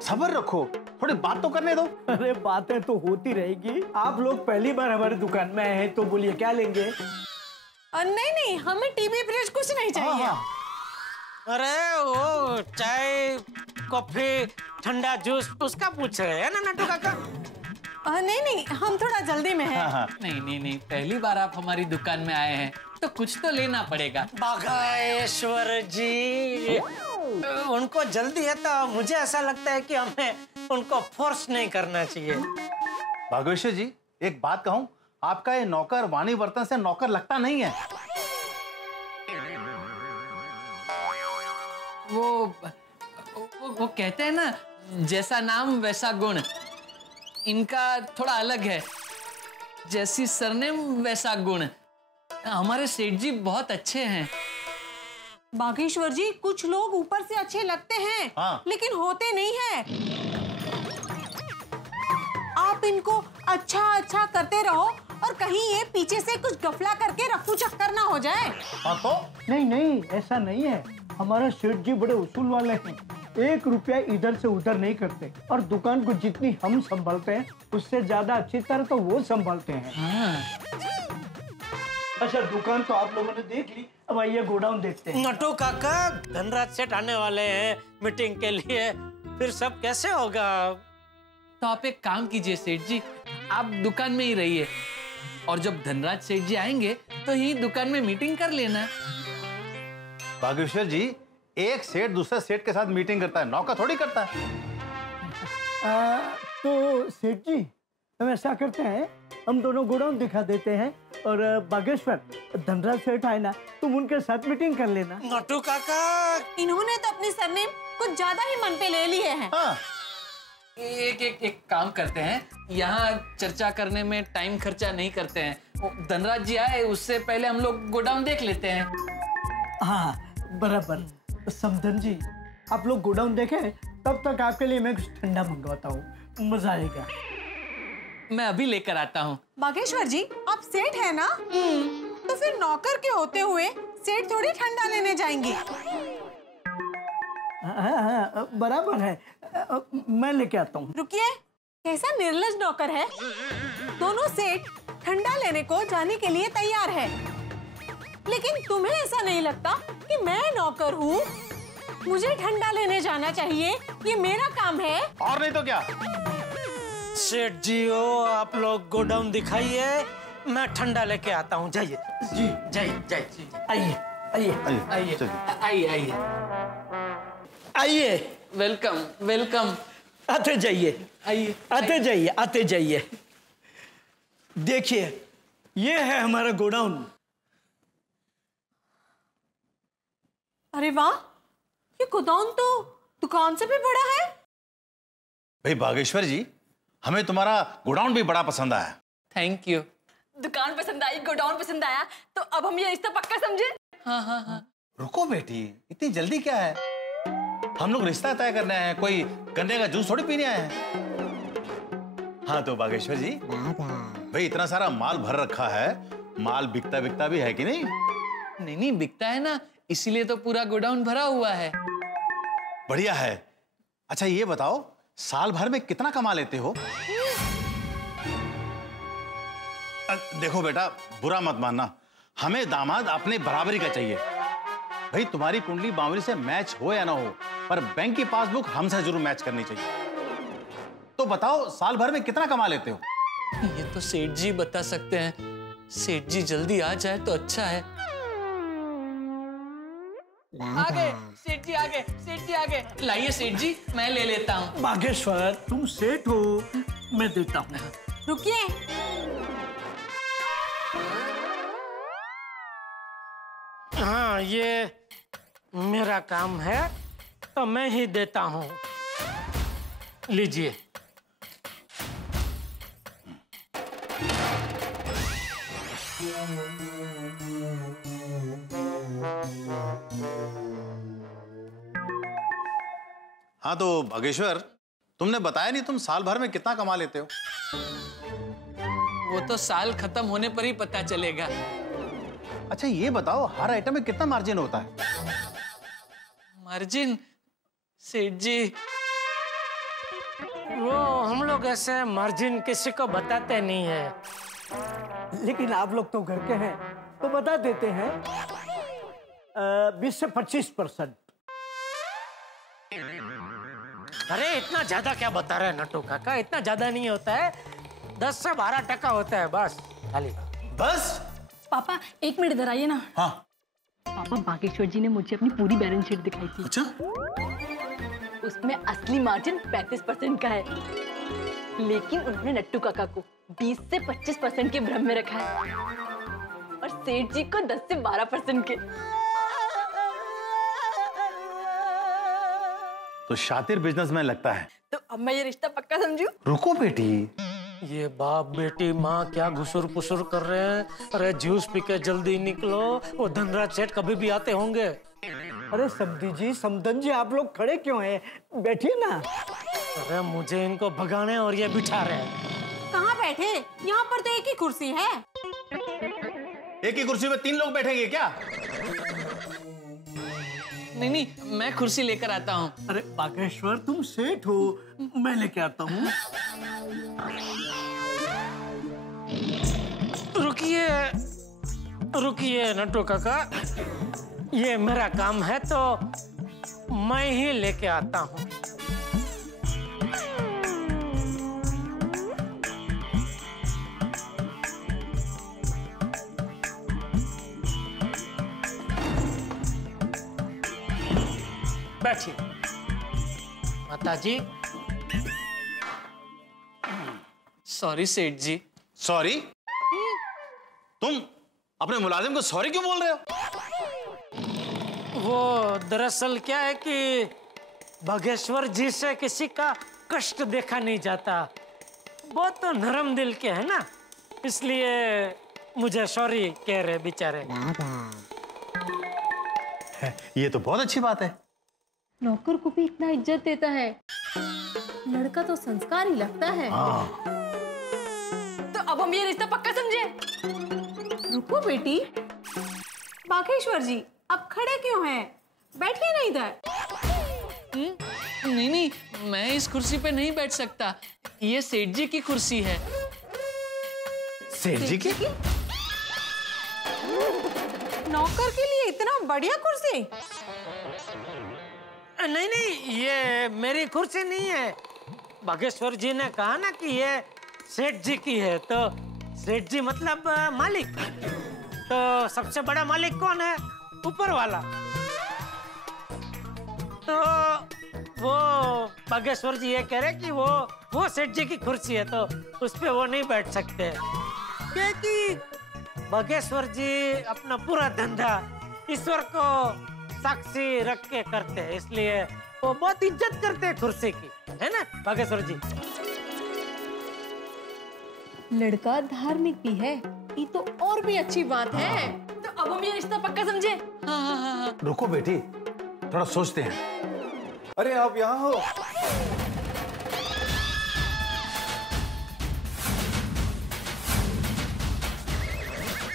सब्र रखो, थोड़ी बात तो करने दो। अरे बातें तो होती रहेगी। आप लोग पहली बार हमारी दुकान में आए हैं, तो बोलिए क्या लेंगे? नहीं, हमें टीवी फ्रिज कुछ नहीं चाहिए। अरे वो चाय, कॉफी, ठंडा जूस उसका पूछ रहे हैं ना नटू काका? नहीं, हम थोड़ा जल्दी में हैं। नहीं, पहली बार आप हमारी दुकान में आए हैं तो कुछ तो लेना पड़ेगा। बागेश्वर जी, उनको जल्दी है तो मुझे ऐसा लगता है कि हमें उनको फोर्स नहीं करना चाहिए। बागेश्वर जी, एक बात कहूँ, आपका ये नौकर वाणी बर्तन से नौकर लगता नहीं है। वो कहते हैं ना, जैसा नाम वैसा गुण, इनका थोड़ा अलग है, जैसी सरनेम वैसा गुण। हमारे सेठ जी बहुत अच्छे हैं। बागेश्वर जी, कुछ लोग ऊपर से अच्छे लगते हैं, हाँ। लेकिन होते नहीं हैं। आप इनको अच्छा करते रहो और कहीं ये पीछे से कुछ गफला करके रफू चक्कर ना हो जाए। हाँ तो? नहीं, ऐसा नहीं है। हमारे सेठ जी बड़े उसूल वाले हैं, 1 रुपया इधर से उधर नहीं करते, और दुकान को जितनी हम संभालते हैं उससे ज्यादा अच्छी तरह तो वो संभालते हैं। हाँ। अच्छा, दुकान तो आप लोगों ने देख ली, अब आइए गोडाउन देखते हैं। नटू काका, धनराज सेठ आने वाले हैं मीटिंग के लिए, फिर सब कैसे होगा? तो आप एक काम कीजिए सेठ जी, आप दुकान में ही रहिए और जब धनराज सेठ जी आएंगे तो ही दुकान में मीटिंग कर लेना। बागेश्वर जी, एक सेठ दूसरे सेठ के साथ मीटिंग करता है, नौकर थोड़ी करता है। तो सेठ जी, हम ऐसा करते हैं, हम दोनों गोडाउन दिखा देते हैं और बागेश्वर धनराज सेठ आए ना, तुम उनके साथ मीटिंग कर लेना। नटू काका, इन्होंने तो अपनी सरनेम कुछ ज्यादा ही मन पे ले लिए हैं। हाँ। एक काम करते हैं, यहाँ चर्चा करने में टाइम खर्चा नहीं करते हैं। धनराज जी आए उससे पहले हम लोग गोडाउन देख लेते हैं। हाँ बराबर। समधन जी, आप लोग गोडाउन देखें, तब तक आपके लिए मैं कुछ ठंडा मंगवाता हूँ, मजा आएगा। मैं अभी लेकर आता हूँ। बागेश्वर जी, आप सेठ है ना? तो फिर नौकर के होते हुए सेठ थोड़ी ठंडा लेने जाएंगे। हाँ, बराबर है, मैं लेके आता हूँ। रुकिए, कैसा निर्लज नौकर है। दोनों सेठ ठंडा लेने को जाने के लिए तैयार है, लेकिन तुम्हें ऐसा नहीं लगता कि मैं नौकर हूँ, मुझे ठंडा लेने जाना चाहिए, ये मेरा काम है। और नहीं तो क्या। सेठ जी हो, आप लोग गोडाउन दिखाइए, मैं ठंडा लेके आता हूँ। जाइए जी, जाइए जाइए। आइए आइए आइए आइए आइए आइए। Welcome welcome. आते जाइए, आइए आते जाइए, आते जाइए। देखिए, ये है हमारा गोडाउन। अरे वाह, ये गोदाम तो दुकान से भी बड़ा है। भाई बागेश्वर जी, हमें तुम्हारा गोडाउन भी बड़ा पसंद आया। Thank you. दुकान पसंद आई, गोडाउन पसंद आया, तो अब हम ये रिश्ता पक्का समझे। हाँ हाँ हाँ। रुको बेटी, इतनी जल्दी क्या है? हम लोग रिश्ता तय करने आए हैं, कोई गन्ने का जूस थोड़ी पीने आए हैं। हाँ तो बागेश्वर जी, भाई इतना सारा माल भर रखा है, माल बिकता बिकता भी है कि नहीं? नहीं बिकता है ना, इसीलिए तो पूरा गोडाउन भरा हुआ है। बढ़िया है। अच्छा ये बताओ, साल भर में कितना कमा लेते हो? देखो बेटा, बुरा मत मानना, हमें दामाद अपने बराबरी का चाहिए। भाई तुम्हारी कुंडली बावरी से मैच हो या ना हो, पर बैंक की पासबुक हमसे जरूर मैच करनी चाहिए। तो बताओ, साल भर में कितना कमा लेते हो? ये तो सेठ जी बता सकते हैं। सेठ जी जल्दी आ जाए तो अच्छा है। आगे सेठ जी, आगे सेठ जी, आगे लाइए सेठ जी, मैं ले लेता हूँ। बागेश्वर, तुम सेठ हो, मैं देता हूँ। रुकिए, हाँ ये मेरा काम है, तो मैं ही देता हूँ। लीजिए। हाँ तो बागेश्वर, तुमने बताया नहीं तुम साल भर में कितना कमा लेते हो? वो तो साल खत्म होने पर ही पता चलेगा। अच्छा ये बताओ, हर आइटम में कितना मार्जिन होता है? मार्जिन सेठ जी, वो हम लोग ऐसे मार्जिन किसी को बताते नहीं है। लेकिन आप लोग तो घर के हैं, तो बता देते हैं, 20 से 25%। अरे इतना ज्यादा क्या बता रहे हैं नटू काका, इतना ज्यादा नहीं होता है, 10 से 12% होता है बस, खाली। बस? पापा एक मिनट इधर आइए ना। हाँ। पापा, बागेश्वर जी ने मुझे अपनी पूरी बैलेंस शीट दिखाई थी। अच्छा? उसमें असली मार्जिन 35% का है, लेकिन उन्होंने नट्टू काका को 20 से 25% के भ्रम में रखा है और सेठ जी को 10 से 12% के। तो शातिर बिजनेसमैन लगता है। तो अब मैं ये रिश्ता पक्का समझूं? रुको बेटी, ये बाप बेटी माँ क्या घुसुर पुसुर कर रहे हैं। अरे जूस पी के जल्दी निकलो, वो धनराज सेठ कभी भी आते होंगे। अरे समधी जी, समधन जी, आप लोग खड़े क्यों हैं? बैठिए ना। अरे मुझे इनको भगाने और ये बिठा रहे हैं। कहाँ बैठे? यहाँ पर तो एक ही कुर्सी है। एक ही कुर्सी में 3 लोग बैठेंगे क्या? नहीं, मैं कुर्सी लेकर आता हूँ। अरे बागेश्वर, तुम सेठ हो, मैं लेके आता हूँ। रुकिए रुकिए नटू काका, ये मेरा काम है तो मैं ही लेके आता हूँ। बैठिए माता जी। सॉरी सेठ जी, सॉरी? तुम अपने मुलाजिम को सॉरी क्यों बोल रहे हो? वो दरअसल क्या है कि बागेश्वर जी से किसी का कष्ट देखा नहीं जाता, बहुत तो नरम दिल के है ना, इसलिए मुझे सॉरी कह रहे बेचारे। ये तो बहुत अच्छी बात है। नौकर को भी इतना इज्जत देता है, लड़का तो संस्कार ही लगता है। तो अब हम ये रिश्ता पक्का समझे? रुको बेटी, बागेश्वर जी अब खड़े क्यों हैं? बैठिए ना इधर। नहीं नहीं, मैं इस कुर्सी पे नहीं बैठ सकता, ये सेठ जी की कुर्सी है। सेठ जी की? नौकर के लिए इतना बढ़िया कुर्सी? नहीं नहीं, ये मेरी कुर्सी नहीं है। बागेश्वर जी ने कहा ना कि ये सेठ जी की है, तो सेठ जी मतलब मालिक। तो सबसे बड़ा मालिक कौन है? ऊपर वाला। तो वो बागेश्वर जी ये कह रहे कि वो सेठ जी की कुर्सी है, तो उस पे वो नहीं बैठ सकते, क्योंकि बागेश्वर जी अपना पूरा धंधा ईश्वर को साक्षी रख के करते हैं, इसलिए वो बहुत इज्जत करते हैं कुर्सी की, है ना बागेश्वर जी? लड़का धार्मिक भी है, ये तो और भी अच्छी बात है। तो अब हम ये रिश्ता पक्का समझे? हाँ। रुको बेटी, थोड़ा सोचते हैं। अरे आप यहाँ हो?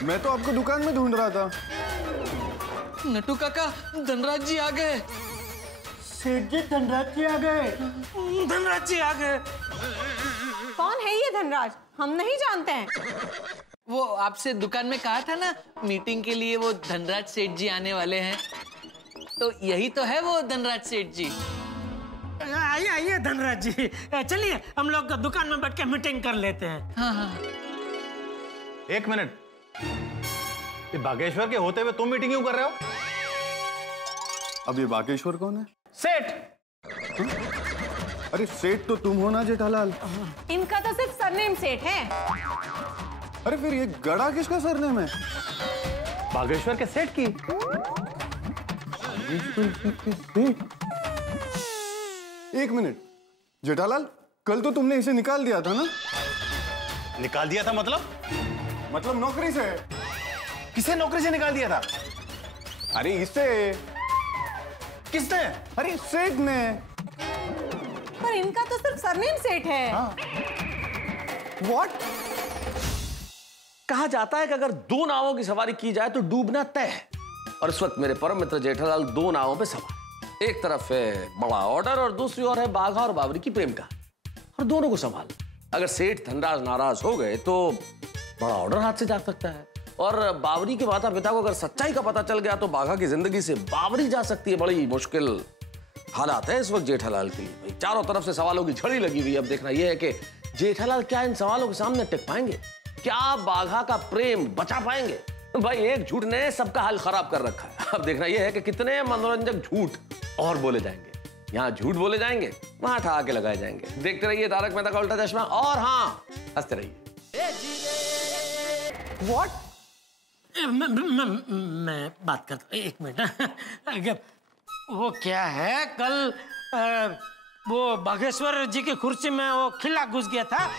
मैं तो आपको दुकान में ढूंढ रहा था। नटू काका, धनराज जी आ गए। सेठ जी धनराज जी आ गए। धनराज जी आ गए। कौन है ये धनराज? हम नहीं जानते हैं। वो आपसे दुकान में कहा था ना, मीटिंग के लिए वो धनराज सेठ जी आने वाले हैं, तो यही तो है वो धनराज सेठ जी। आइए आइए धनराज जी, चलिए हम लोग दुकान में बैठ के मीटिंग कर लेते हैं। हाँ। एक मिनट, ये बागेश्वर के होते हुए तुम मीटिंग क्यों कर रहे हो? अब ये बागेश्वर कौन है? सेठ। अरे सेठ तो तुम हो ना जेठालाल। इनका तो सिर्फ सरनेम सेठ है। अरे फिर ये गड़ा किसका सरनेम है? बागेश्वर के सेठ की। एक मिनट जेठालाल, कल तो तुमने इसे निकाल दिया था ना? निकाल दिया था मतलब नौकरी से। किसे नौकरी से निकाल दिया था? अरे इससे। किसने? अरे सेठ ने। पर इनका तो सिर्फ सरनेम सेठ है। व्हाट? कहा जाता है कि अगर दो नावों की सवारी की जाए तो डूबना तय है, और इस वक्त मेरे परम मित्र जेठालाल दो नावों पे सवार। एक तरफ है बड़ा ऑर्डर और दूसरी ओर है बाघा और बावरी की प्रेम कहानी, और दोनों को संभाल। अगर सेठ धनराज नाराज हो गए तो बड़ा ऑर्डर हाथ से जा सकता है, और बावरी के माता पिता को अगर सच्चाई का पता चल गया तो बाघा की जिंदगी से बावरी जा सकती है। बड़ी मुश्किल हालात है इस वक्त जेठालाल के लिए। भाई चारों तरफ से सवालों की झड़ी लगी हुई है। अब देखना यह है कि जेठालाल क्या इन सवालों के सामने टिक पाएंगे, क्या बाघा का प्रेम बचा पाएंगे। भाई एक झूठ ने सबका हाल खराब कर रखा है। अब देखना यह है कि कितने मनोरंजक झूठ और बोले जाएंगे। यहाँ झूठ बोले जाएंगे, वहां ठहाके लगाए जाएंगे। देखते रहिए तारक मेहता का उल्टा चश्मा, और हाँ, हंसते रहिए। What? मैं बात करता हूँ, एक मिनट। वो क्या है, कल वो बागेश्वर जी की कुर्सी में वो खिला घुस गया था,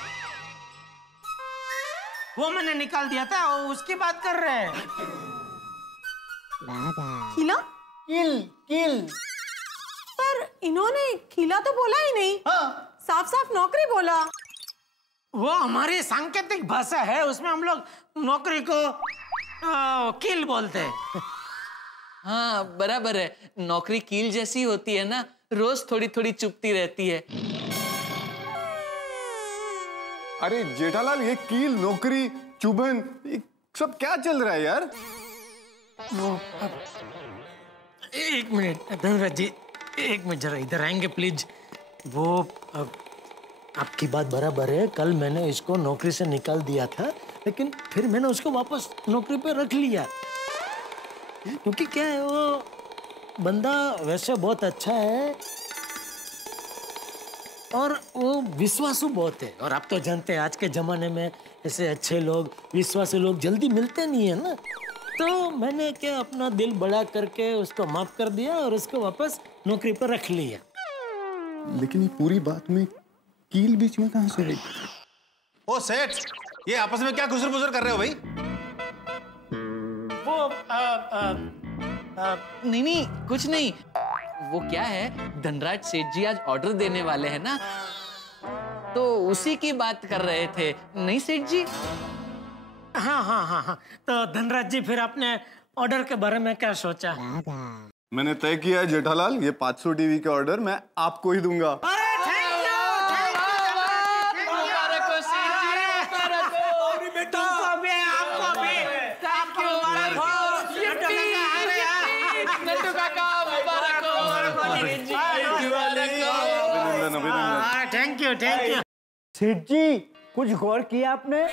वो मैंने निकाल दिया था, उसकी बात कर रहे हैं। खिला? किल। पर इन्होंने खिला तो बोला ही नहीं। हाँ। साफ साफ नौकरी बोला। वो हमारी सांकेतिक भाषा है, उसमें हम लोग नौकरी को कील बोलते हैं। हाँ बराबर है, नौकरी कील जैसी होती है ना, रोज थोड़ी थोड़ी चुभती रहती है। अरे जेठालाल, ये कील, नौकरी, चुभन, ये सब क्या चल रहा है यार? वो एक मिनट धनराज जी, एक मिनट जरा इधर आएंगे प्लीज। वो आपकी बात बराबर है, कल मैंने इसको नौकरी से निकाल दिया था, लेकिन फिर मैंने उसको वापस नौकरी पे रख लिया, क्योंकि क्या है, वो बंदा वैसे बहुत अच्छा है और वो विश्वासु बहुत है। और आप तो जानते हैं आज के जमाने में ऐसे अच्छे लोग, विश्वासी लोग जल्दी मिलते नहीं है ना, तो मैंने क्या अपना दिल बड़ा करके उसको माफ कर दिया और उसको वापस नौकरी पर रख लिया। लेकिन ये पूरी बात में कील बीच में कहाँ से आई? ओ सेठ, ये आपस में क्या घुसर-मुसर कर रहे हो भाई? वो नहीं, कुछ नहीं। वो क्या है, धनराज सेठ जी आज ऑर्डर देने वाले हैं ना, तो उसी की बात कर रहे थे। नहीं सेठ जी? हाँ। तो धनराज जी, फिर आपने ऑर्डर के बारे में क्या सोचा? मैंने तय किया है जेठालाल, ये 500 टीवी के ऑर्डर मैं आपको ही दूंगा। Thank you. सेठ जी, कुछ गौर किया आपने?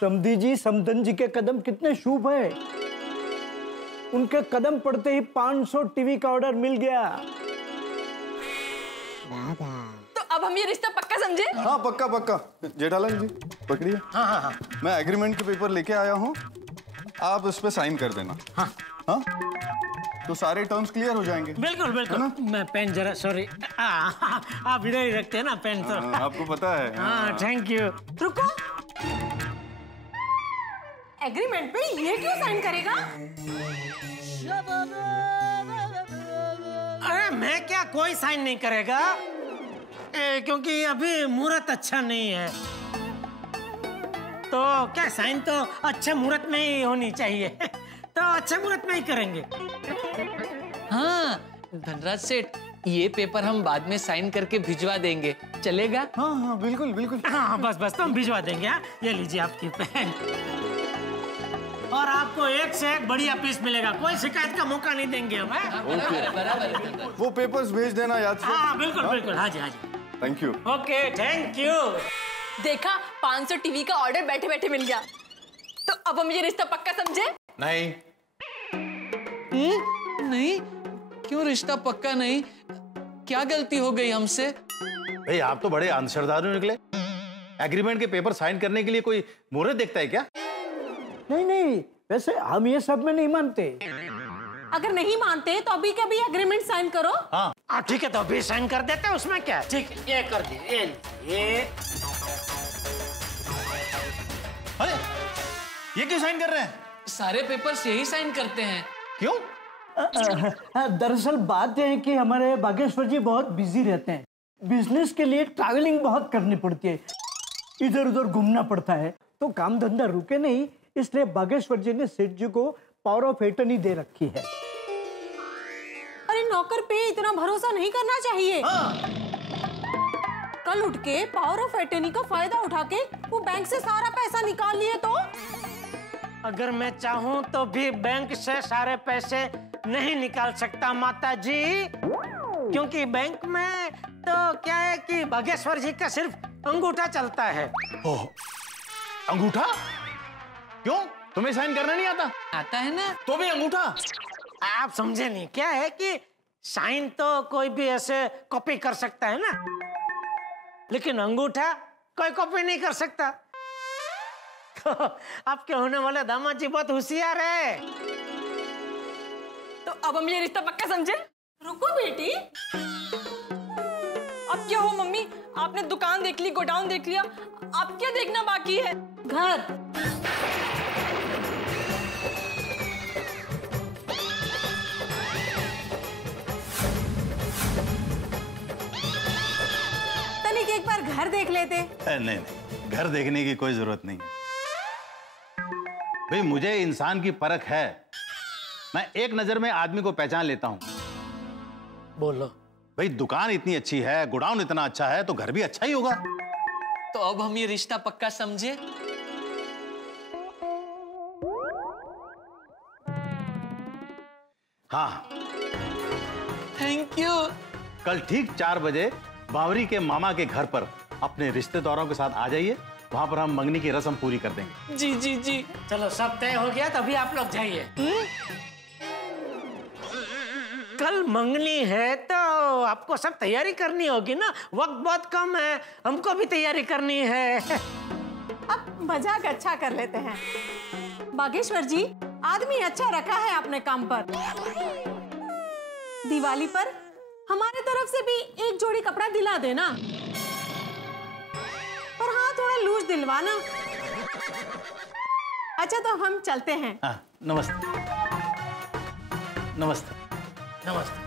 समधी जी, समधन जी के कदम कितने शुभ हैं। उनके कदम पड़ते ही 500 टीवी का ऑर्डर मिल गया। तो अब हम ये रिश्ता पक्का समझे? हाँ पक्का। जेठालाल जी पकड़िए। हाँ। मैं एग्रीमेंट के पेपर लेके आया हूँ, आप इस पे साइन कर देना। हाँ? तो सारे टर्म्स क्लियर हो जाएंगे। बिल्कुल। मैं पेन जरा, सॉरी, आप इधर ही रखते हैं ना पेन तो। आपको पता है। हाँ, थैंक यू। रुको, एग्रीमेंट पे ये क्यों साइन करेगा? अरे मैं क्या, कोई साइन नहीं करेगा, क्योंकि अभी मुहूर्त अच्छा नहीं है। तो क्या, साइन तो अच्छे मुहूर्त में ही होनी चाहिए, तो अच्छे मुहूर्त में ही करेंगे। हाँ धनराज सेठ, ये पेपर हम बाद में साइन करके भिजवा देंगे, चलेगा? हाँ बिल्कुल। हाँ बस तो हम भिजवा देंगे। हाँ, ये लीजिए आपकी पेन, और आपको एक से एक बढ़िया पीस मिलेगा, कोई शिकायत का मौका नहीं देंगे हम। बराबर। वो पेपर्स भेज देना याद से। हाँ बिल्कुल। हाँ जी। Thank you. Okay, thank you. देखा, 500 टीवी का ऑर्डर बैठे बैठे मिल गया। तो अब हम ये रिश्ता पक्का समझे? नहीं। नहीं? क्यों रिश्ता पक्का नहीं? क्या गलती हो गई हमसे? भाई आप तो बड़े अंधश्रद्धालु निकले। एग्रीमेंट के पेपर साइन करने के लिए कोई मुहूर्त देखता है क्या? नहीं, वैसे हम ये सब में नहीं मानते। अगर नहीं मानते तो अभी कभी एग्रीमेंट साइन करो। हाँ ठीक है, तो अभी साइन कर देते हैं, उसमें क्या। ठीक है, ये कर दिए। ये अरे ये क्यों साइन कर रहे हैं? सारे पेपर्स यही साइन करते हैं। क्यों? दरअसल बात यह है कि हमारे बागेश्वर जी बहुत बिजी रहते हैं, बिजनेस के लिए ट्रैवलिंग बहुत करनी पड़ती है, इधर उधर घूमना पड़ता है, तो काम धंधा रुके नहीं, इसलिए बागेश्वर जी ने सेठ जी को पावर ऑफ एटर्नी दे रखी है। अरे नौकर पे इतना भरोसा नहीं करना चाहिए। कल उठ के पावर ऑफ एटर्नी का फायदा उठा के वो बैंक से सारा पैसा निकाल लिए तो? अगर मैं चाहूं तो भी बैंक से सारे पैसे नहीं निकाल सकता माता जी, क्योंकि बैंक में तो क्या है कि बागेश्वर जी का सिर्फ अंगूठा चलता है। ओह, अंगूठा? क्यों, तुम्हें साइन करना नहीं आता? आता है ना। तो भी अंगूठा? आप समझे नहीं, क्या है कि साइन तो कोई भी ऐसे कॉपी कर सकता है ना, लेकिन अंगूठा कोई कॉपी नहीं कर सकता। तो आपके होने वाले दामाद जी बहुत होशियार है। तो अब हम ये रिश्ता पक्का समझे? रुको बेटी, अब क्या हो मम्मी, आपने दुकान देख ली, गोडाउन देख लिया, अब क्या देखना बाकी है? घर। तनिक एक बार घर देख लेते। नहीं, घर देखने की कोई जरूरत नहीं है भाई, मुझे इंसान की परख है, मैं एक नजर में आदमी को पहचान लेता हूं। बोलो भाई, दुकान इतनी अच्छी है, गोडाउन इतना अच्छा है, तो घर भी अच्छा ही होगा। तो अब हम ये रिश्ता पक्का समझे? हाँ। Thank you. कल ठीक 4 बजे बावरी के मामा के घर पर अपने रिश्तेदारों के साथ आ जाइए, वहां पर हम मंगनी की रस्म पूरी कर देंगे। जी। चलो, सब तय हो गया, तभी आप लोग जाइए। कल मंगनी है तो आपको सब तैयारी करनी होगी ना, वक्त बहुत कम है, हमको भी तैयारी करनी है। अब मजाक अच्छा कर लेते हैं। बागेश्वर जी, आदमी अच्छा रखा है अपने काम पर। दिवाली पर हमारे तरफ से भी एक जोड़ी कपड़ा दिला देना, पर हाँ थोड़ा लूज दिलवाना। अच्छा तो हम चलते हैं। हाँ, नमस्ते। नमस्ते। नमस्ते।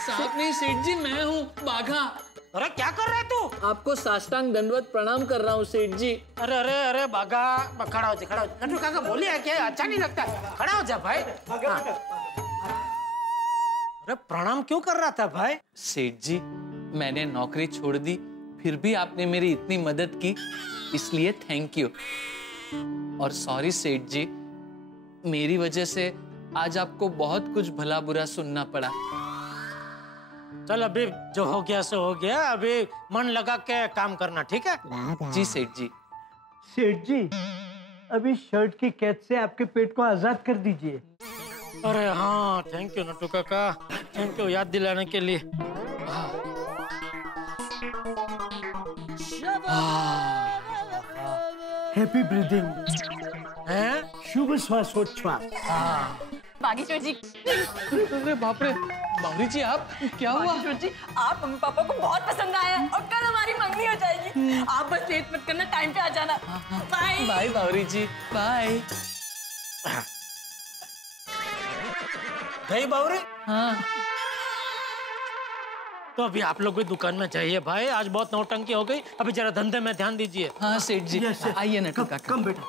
सांप नहीं सेठ जी, मैं हूँ बाघा। अरे क्या कर रहा है तू? आपको साष्टांग दंडवत प्रणाम कर रहा हूँ सेठ जी। अरे अरे अरे बाघा, खड़ा हो जा, खड़ा हो जा। नट्टू काका बोलिए क्या? अच्छा नहीं लगता? खड़ा हो जा भाई। हाँ। अरे प्रणाम क्यों कर रहा था भाई? सेठ जी, मैंने नौकरी छोड़ दी, फिर भी आपने मेरी इतनी मदद की, इसलिए थैंक यू। और सॉरी सेठ जी, मेरी वजह से आज आपको बहुत कुछ भला बुरा सुनना पड़ा। चल अभी जो हो गया सो हो गया, अभी मन लगा के काम करना, ठीक है? जी सेठ जी। सेठ जी, अभी शर्ट की कैद से आपके पेट को आजाद कर दीजिए। अरे हाँ, थैंक यू नट्टू काका, थैंक यू याद दिलाने के लिए। हैप्पी ब्रीदिंग, शुभ श्वासोच्छ्वास। बागेश्वर जी। अरे बाप रे, बावरी जी आप क्या हुआ? बागेश्वर जी, आप मम्मी पापा को बहुत पसंद आए हैं और कल हमारी मंगनी हो जाएगी। आप बस लेट मत करना, टाइम पे आ जाना। बाय बाय बावरी जी, बाय। गई बावरी? हाँ। तो अभी आप लोग भी दुकान में चाहिए भाई, आज बहुत नौटंकी हो गई, अभी जरा धंधे में ध्यान दीजिए। हाँ सेठ जी, आइए नट्टू काका। कम बेटा।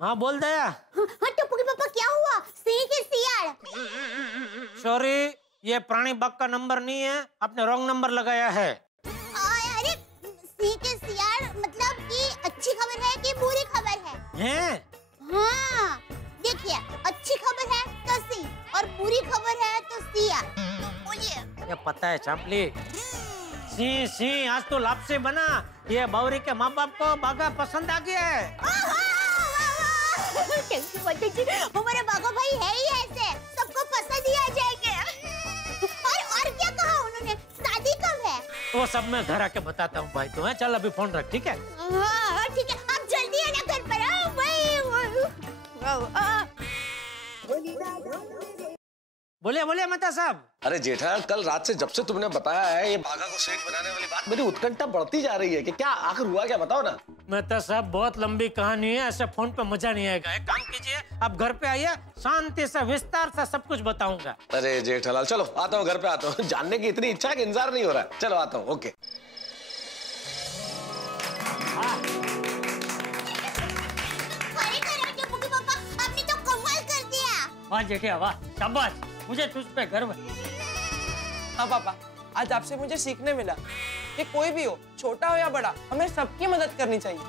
हाँ बोल दया। हाँ टप्पू के पापा, क्या हुआ? सिंह के सियाड़। सॉरी, ये प्राणी बाग का नंबर नहीं है, आपने रॉन्ग नंबर लगाया है। अरे सिंह के सियाड़ मतलब कि अच्छी खबर है कि बुरी खबर है? हैं? हाँ, देखिए, अच्छी खबर है तो सिंह और बुरी खबर है तो सियाड़। बोलिए। ये पता है चांपली, सी सी आज तो लापसी बना, ये बावरी के माँ बाप को बागा पसंद आ गया है। हमारे बाघा भाई है ही ऐसे, सबको पसंद ही आ जाएंगे। और क्या कहा उन्होंने? शादी कब है? वो सब मैं घर आके बताता हूँ भाई तुम्हें। चल अभी फोन रख, ठीक है? हाँ ठीक है, आप जल्दी आना घर पर। आओ भाई। बोलिए बोलिए मेहता साहब। अरे जेठालाल, कल रात से जब से तुमने बताया है ये बाघा को सेठ बनाने वाली बात, मेरी उत्कंठा बढ़ती जा रही है कि क्या आखिर हुआ क्या, बताओ ना। मेहता साहब बहुत लंबी कहानी है, ऐसे फोन पे मजा नहीं आएगा। एक काम कीजिए, आप घर पे आइए, शांति से विस्तार से सब कुछ बताऊंगा। अरे जेठालाल चलो, आता हूँ घर पे आता हूँ। जानने की इतनी इच्छा है कि इंतजार नहीं हो रहा है। चलो आता हूँ। ओके। आपने तो कमाल कर दिया। वाह जेठिया वाह, शाबाश, मुझे तुझ पे गर्व है। हाँ पापा, आज आपसे मुझे सीखने मिला कि कोई भी हो, छोटा हो या बड़ा, हमें सबकी मदद करनी चाहिए।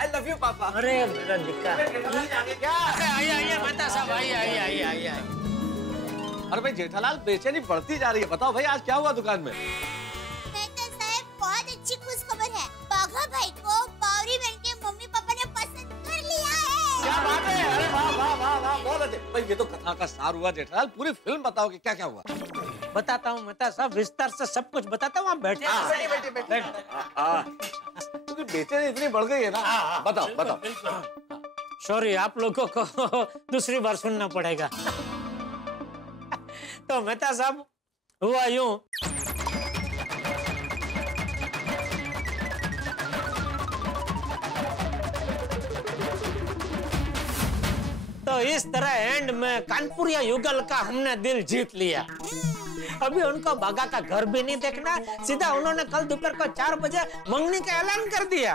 आई लव यू पापा। अरे मेरा दिक्का। आइए आइए मेहता साहब, आइए आइए आइए आइए। अरे भाई जेठालाल, बेचैनी बढ़ती जा रही है, बताओ भाई आज क्या हुआ दुकान में? मेहता साहब, बहुत अच्छी खुशखबर है। बाघा भाई को बावरी बहन के मम्मी पापा ने पसंद कर लिया है। क्या बात है? अरे वाह वाह वाह वाह, बहुत अच्छे। भाई ये तो कथा का सार हुआ जेठालाल, पूरी फिल्म बताओ कि क्या क्या हुआ। बताता हूँ मेहता साहब, विस्तार से सब कुछ बताता हूँ, आप बैठिए। क्योंकि बेचैनी इतनी बढ़ गई है ना। बताओ बताओ। सॉरी, आप लोगों को दूसरी बार सुनना पड़ेगा। तो मेहता साहब हुआ यूं, तो इस तरह एंड में कानपुरिया युगल का हमने दिल जीत लिया। अभी उनको बागा का घर भी नहीं देखना, सीधा उन्होंने कल दोपहर को 4 बजे मंगनी का ऐलान कर दिया।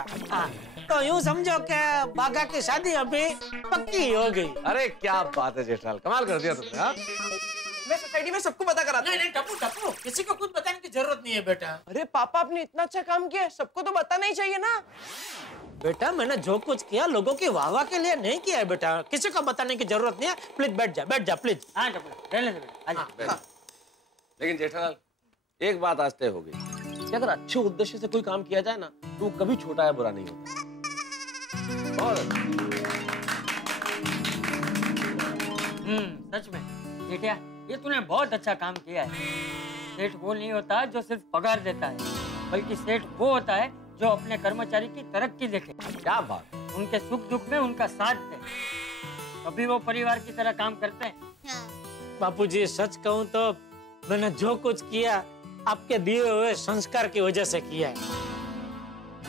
तो यूं समझो कि बागा की शादी अभी पक्की हो गई। अरे क्या बात है जेठालाल, कमाल कर दिया तुमने। हाँ, मैं सोसाइटी में सबको पता करा। नहीं टप्पू टप्पू, किसी को कुछ बताने की जरूरत नहीं है बेटा। अरे पापा, आपने इतना अच्छा काम किया, सबको तो बताना ही चाहिए ना। बेटा मैंने जो कुछ किया लोगों की वाहवाह के लिए नहीं किया है बेटा, किसी को बताने की जरूरत नहीं है। प्लीज बैठ जा प्लीज। हाँ टप्पू, लेकिन जेठालाल एक बात आज तय हो गई कि अगर अच्छे उद्देश्य से कोई काम किया जाए ना, तो वो कभी छोटा या बुरा नहीं होता। सच में बेटिया, ये तूने बहुत अच्छा काम किया है। सेठ वो नहीं होता जो सिर्फ पगार देता है, बल्कि सेठ वो होता है जो अपने कर्मचारी की तरक्की देखे। क्या बात, उनके सुख दुख में उनका साथ दे, तभी वो परिवार की तरह काम करते हैं। बापूजी सच कहूँ तो मैंने जो कुछ किया आपके दिए हुए संस्कार की वजह से किया है।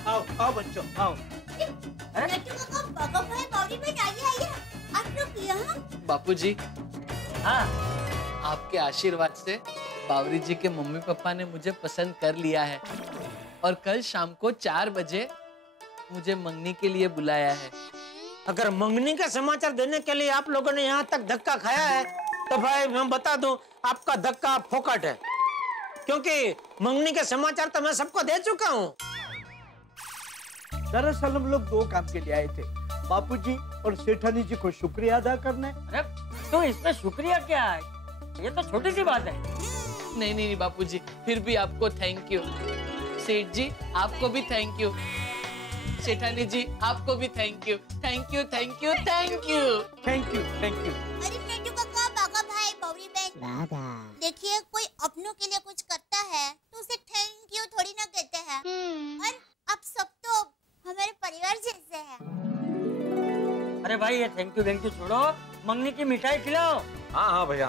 आओ आओ बच्चों आओ। बापूजी, हाँ, आपके आशीर्वाद से बावरी जी के मम्मी पापा ने मुझे पसंद कर लिया है और कल शाम को 4 बजे मुझे मंगनी के लिए बुलाया है। अगर मंगनी का समाचार देने के लिए आप लोगों ने यहाँ तक धक्का खाया है तो भाई मैं बता दूं, आपका धक्का फोकट है, क्योंकि मंगनी के समाचार तो मैं सबको दे चुका हूँ। दरअसल हम लोग 2 काम के लिए आए थे, बापूजी और सेठानी जी को शुक्रिया अदा करने। अरे तो इसमें शुक्रिया क्या है, ये तो छोटी सी बात है। नहीं नहीं बापूजी, फिर भी आपको थैंक यू। सेठ जी आपको भी थैंक यू। सेठानी जी आपको भी thank you. Thank you thank you thank you thank you thank you. अरे नेटू काका, बागा भाई, बावरी बहन, देखिए कोई अपनों के लिए कुछ करता है तो उसे थैंक यू थोड़ी ना कहते हैं। और आप सब तो हमारे परिवार जैसे हैं। अरे भाई ये थैंक यू छोड़ो, मंगनी की मिठाई खिलाओ। हाँ हाँ भैया,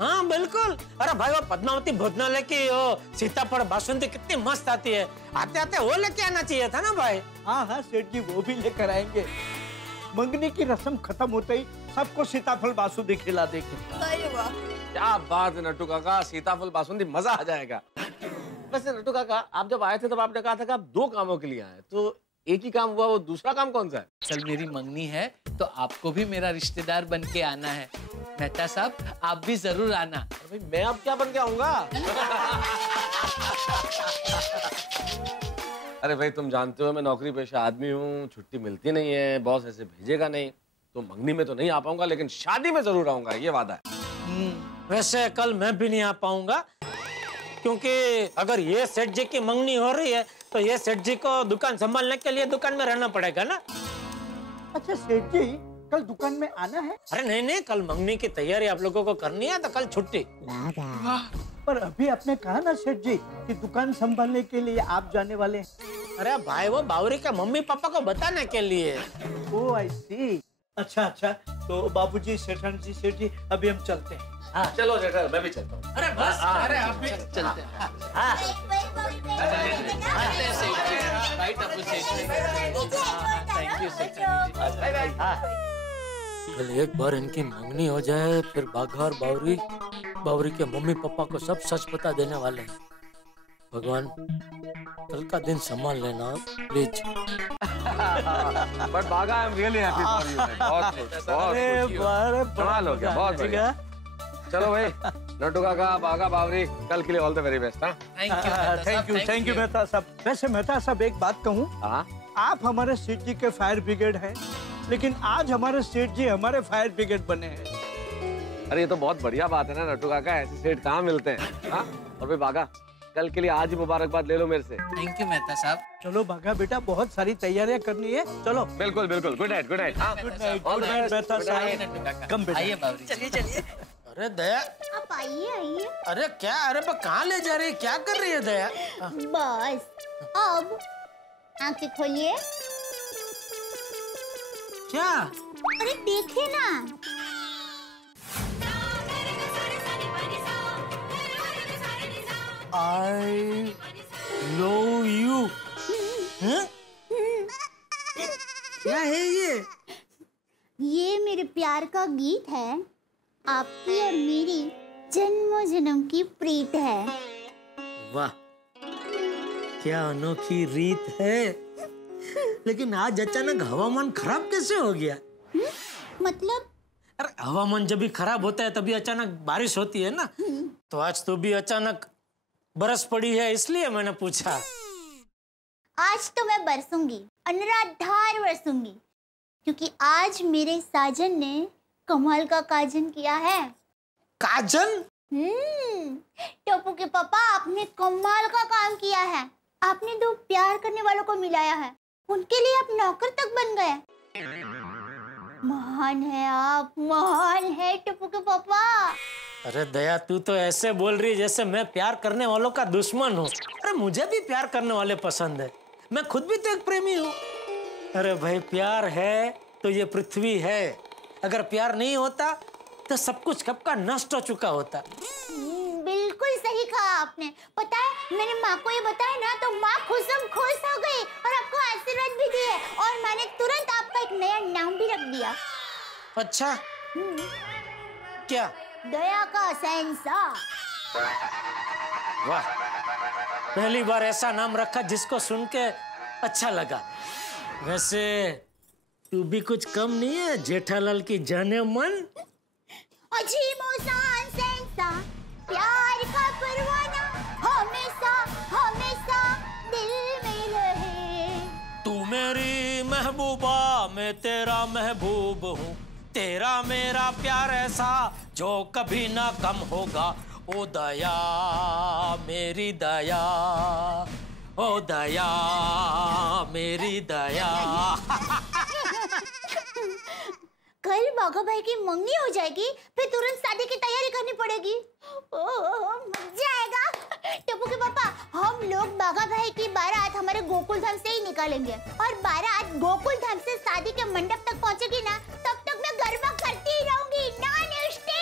हाँ बिल्कुल। अरे भाई वो पद्मावती भोजनालय की वो सीताफल बासुंदी कितनी मस्त आती है, आते आते वो लेके आना चाहिए था ना भाई। हाँ हाँ सेठ जी वो भी लेकर आएंगे। मंगनी की रस्म खत्म होते ही सबको सीताफल बासुंदी खिला देंगे। क्या बात है नट्टू काका, सीताफल बासुंदी मजा आ जाएगा। वैसे नट्टू काका, आप जब आए थे तब आपने कहा था कि आप 2 कामों के लिए आए, तो एक ही काम हुआ, वो दूसरा काम कौन सा है? कल मेरी मंगनी है तो आपको भी मेरा रिश्तेदार बन के आना है। मेहता साहब आप भी जरूर आना। भाई मैं अब क्या बन के आऊंगा? अरे भाई तुम जानते हो मैं नौकरी पेशा आदमी हूँ, छुट्टी मिलती नहीं है, बॉस ऐसे भेजेगा नहीं, तो मंगनी में तो नहीं आ पाऊंगा, लेकिन शादी में जरूर आऊंगा, ये वादा है। वैसे कल मैं भी नहीं आ पाऊंगा, क्योंकि अगर ये सेठ जी की मंगनी हो रही है तो ये सेठ जी को दुकान संभालने के लिए दुकान में रहना पड़ेगा ना। अच्छा सेठ जी कल दुकान में आना है? अरे नहीं नहीं, कल मंगनी की तैयारी आप लोगों को करनी है तो कल छुट्टी। पर अभी आपने कहा ना सेठ जी कि दुकान संभालने के लिए आप जाने वाले हैं। अरे भाई वो बावरी के मम्मी पापा को बताने के लिए। ओह आई सी। अच्छा अच्छा, तो बाबूजी सेठान जी सेठ जी अभी हम चलते हैं। हाँ चलो सेठा, मैं भी चलता हूँ। अरे बस, अरे आप भी चलते हैं। थैंक यू सेठानी जी। कल एक बार इनकी मंगनी हो जाए, फिर बाघा और बावरी के मम्मी पापा को सब सच बता देने वाले हैं। भगवान कल का दिन संभाल लेना प्लीज। बट बागा I am really happy for you. बहुत खुश, कमाल हो गया, बहुत बढ़िया। चलो भाई नट्टू काका, बागा, बावरी, कल के लिए all the very best. Thank you Mehta साहब। वैसे मेहता साहब एक बात कहूँ, आप हमारे सेठ जी के फायर ब्रिगेड हैं, लेकिन आज हमारे सेठ जी हमारे फायर ब्रिगेड बने हैं। अरे ये तो बहुत बढ़िया बात है ना नट्टू काका, ऐसे सेठ कहाँ मिलते हैं। हाँ और भाई बागा, कल के लिए आज ही मुबारकबाद ले लो मेरे से। थैंक यू मेहता साहब। चलो बागा बेटा, बहुत सारी तैयारियां करनी है, चलो। बिल्कुल बिल्कुल, good night good night. Good night Mehta साहब। कम बेटा, आइए बावरी। चलिए। अरे दया, आप आइए। अरे क्या, अरे कहाँ ले जा रही है, क्या कर रही है दया? बस अब आंखें खोलिए। क्या? अरे देखिए ना। I love you। क्या है ये? ये मेरे प्यार का गीत है, आपकी और मेरी जन्मों जन्म की प्रीत है। वाह क्या अनोखी रीत है। लेकिन आज अचानक हवामान खराब कैसे हो गया? मतलब? अरे हवामान जब भी खराब होता है तभी अचानक बारिश होती है ना, तो आज तो भी अचानक बरस पड़ी है, इसलिए मैंने पूछा। आज तो मैं बरसूंगी, अनराधार बरसूंगी, क्योंकि आज मेरे साजन ने कमाल का काजन किया है। काजन? टोपू के पापा, आपने कमाल का काम किया है। आपने 2 प्यार करने वालों को मिलाया है, उनके लिए आप नौकर तक बन गए। महान है आप, महान है टप्पू के पापा। अरे दया, तू तो ऐसे बोल रही है जैसे मैं प्यार करने वालों का दुश्मन हूँ। अरे मुझे भी प्यार करने वाले पसंद है, मैं खुद भी तो एक प्रेमी हूँ। अरे भाई, प्यार है तो ये पृथ्वी है, अगर प्यार नहीं होता तो सब कुछ कब का नष्ट हो चुका होता। बिल्कुल सही कहा आपने। पता है, मैंने माँ को ये बताया ना तो माँ खुश हो गई और आपको आशीर्वाद भी दिए, और मैंने तुरंत आपका एक नया नाम भी रख दिया। अच्छा, क्या? दया का शहंशाह। वाह, पहली बार ऐसा नाम रखा जिसको सुन के अच्छा लगा। वैसे तू भी कुछ कम नहीं है जेठालाल की जाने मन। अजीब शान शहंशाह, प्यार का परवाना, हमेशा हमेशा दिल में रहे। तू मेरी महबूबा, मैं तेरा महबूब हूँ, तेरा मेरा प्यार ऐसा जो कभी ना कम होगा। ओ दया मेरी दया, ओ दया मेरी दया। कल बाघा भाई की मंगनी हो जाएगी, फिर तुरंत शादी की तैयारी करनी पड़ेगी। मजा आएगा। टप्पू के पापा, हम लोग बाघा भाई की बारात हमारे गोकुल धाम से ही निकालेंगे, और बारात गोकुल धाम से शादी के मंडप तक पहुंचेगी ना, तब तक मैं गरबा करती ही रहूंगी। Non stick.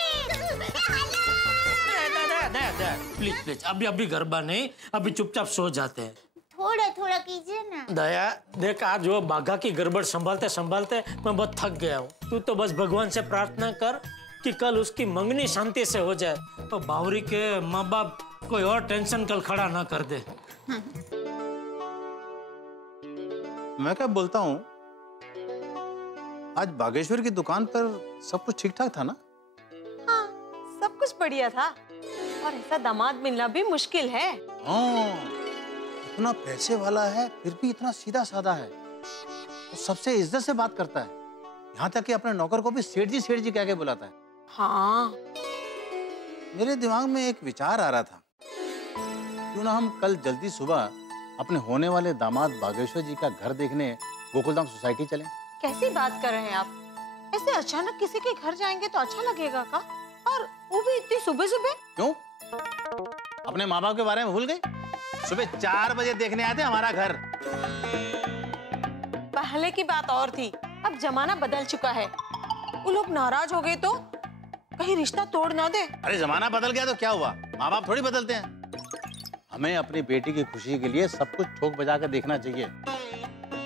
प्लीज प्लीज, अभी गरबा नहीं, अभी चुपचाप सो जाते हैं। थोड़ा थोड़ा कीजिए ना। दया देख, आज वो बाघा की गड़बड़ संभालते संभालते मैं बहुत थक गया हूँ। तू तो बस भगवान से प्रार्थना कर कि कल उसकी मंगनी शांति से हो जाए, तो बावरी के माँ बाप कोई और टेंशन कल खड़ा ना कर दे। मैं क्या बोलता हूँ, आज बागेश्वर की दुकान पर सब कुछ ठीक ठाक था ना? हाँ, सब कुछ बढ़िया था, और ऐसा दामाद मिलना भी मुश्किल है। हाँ, इतना पैसे वाला है फिर भी इतना सीधा साधा है, तो सबसे इज्जत से बात करता है, यहाँ तक कि अपने नौकर को भी सेठ जी कह के बुलाता है। हाँ, मेरे दिमाग में एक विचार आ रहा था, क्यों ना हम कल जल्दी सुबह अपने होने वाले दामाद बागेश्वर जी का घर देखने गोकुलधाम सोसाइटी चलें। कैसी बात कर रहे हैं आप? ऐसे अचानक किसी के घर जाएंगे तो अच्छा लगेगा का? और वो भी इतनी सुबह सुबह? क्यों? अपने माँ बाप के बारे में भूल गए? सुबह 4 बजे देखने आते हमारा घर। पहले की बात और थी, अब जमाना बदल चुका है। वो लोग नाराज हो गए तो कहीं रिश्ता तोड़ ना दे। अरे जमाना बदल गया तो क्या हुआ, माँ बाप थोड़ी बदलते हैं। हमें अपनी बेटी की खुशी के लिए सब कुछ ठोक बजा कर देखना चाहिए।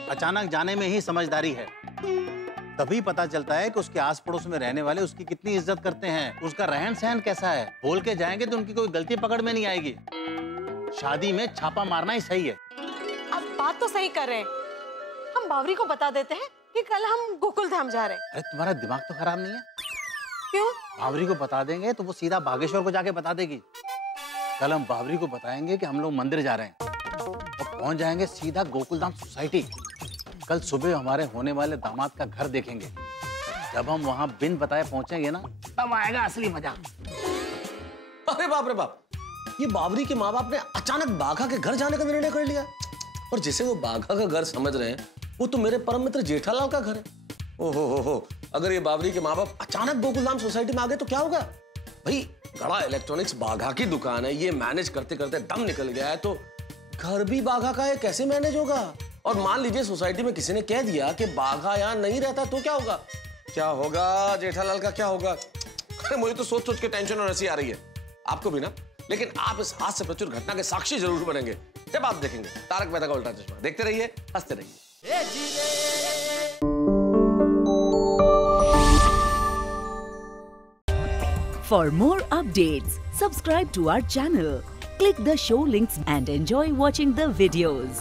अचानक जाने में ही समझदारी है, तभी पता चलता है कि उसके आस पड़ोस में रहने वाले उसकी कितनी इज्जत करते हैं, उसका रहन सहन कैसा है। बोल के जाएंगे तो उनकी कोई गलती पकड़ में नहीं आएगी। शादी में छापा मारना ही सही है। अब बात तो सही कर रहे हैं, हम बावरी को बता देते हैं कि कल हम गोकुल धाम जा रहे हैं। अरे तुम्हारा दिमाग तो खराब नहीं है? क्यों? बावरी को बता देंगे तो वो सीधा बागेश्वर को जाके बता देगी। कल हम बावरी को बताएंगे कि हम लोग मंदिर जा रहे हैं, और पहुंच जाएंगे सीधा गोकुलधाम सोसाइटी। कल सुबह हमारे होने वाले दामाद का घर देखेंगे। जब हम वहां बिन बताए पहुंचेंगे ना, तब आएगा असली मजा। अरे बाप रे बाप, ये बावरी के माँ बाप ने अचानक बाघा के घर जाने का निर्णय कर लिया, और जिसे वो बाघा का घर समझ रहे हैं वो तो मेरे परम मित्र जेठालाल का घर है। ओहो हो, अगर ये बावरी के माँ बाप अचानक गोकुलधाम सोसाइटी में आ गए तो क्या होगा? भाई, गड़ा इलेक्ट्रॉनिक्स बाघा की दुकान है, ये मैनेज करते करते दम निकल गया है, तो घर भी बाघा का है, कैसे मैनेज होगा? और मान लीजिए सोसाइटी में किसी ने कह दिया कि बाघा यहाँ नहीं रहता तो क्या होगा? क्या होगा जेठालाल का, क्या होगा? अरे मुझे तो सोच सोच के टेंशन और हंसी आ रही है, आपको भी ना। लेकिन आप इस हास्य प्रचुर घटना के साक्षी जरूर बनेंगे जब आप देखेंगे तारक मेहता का उल्टा चश्मा। देखते रहिए, हंसते रहिए। For more updates, subscribe to our channel, click the show links and enjoy watching the videos.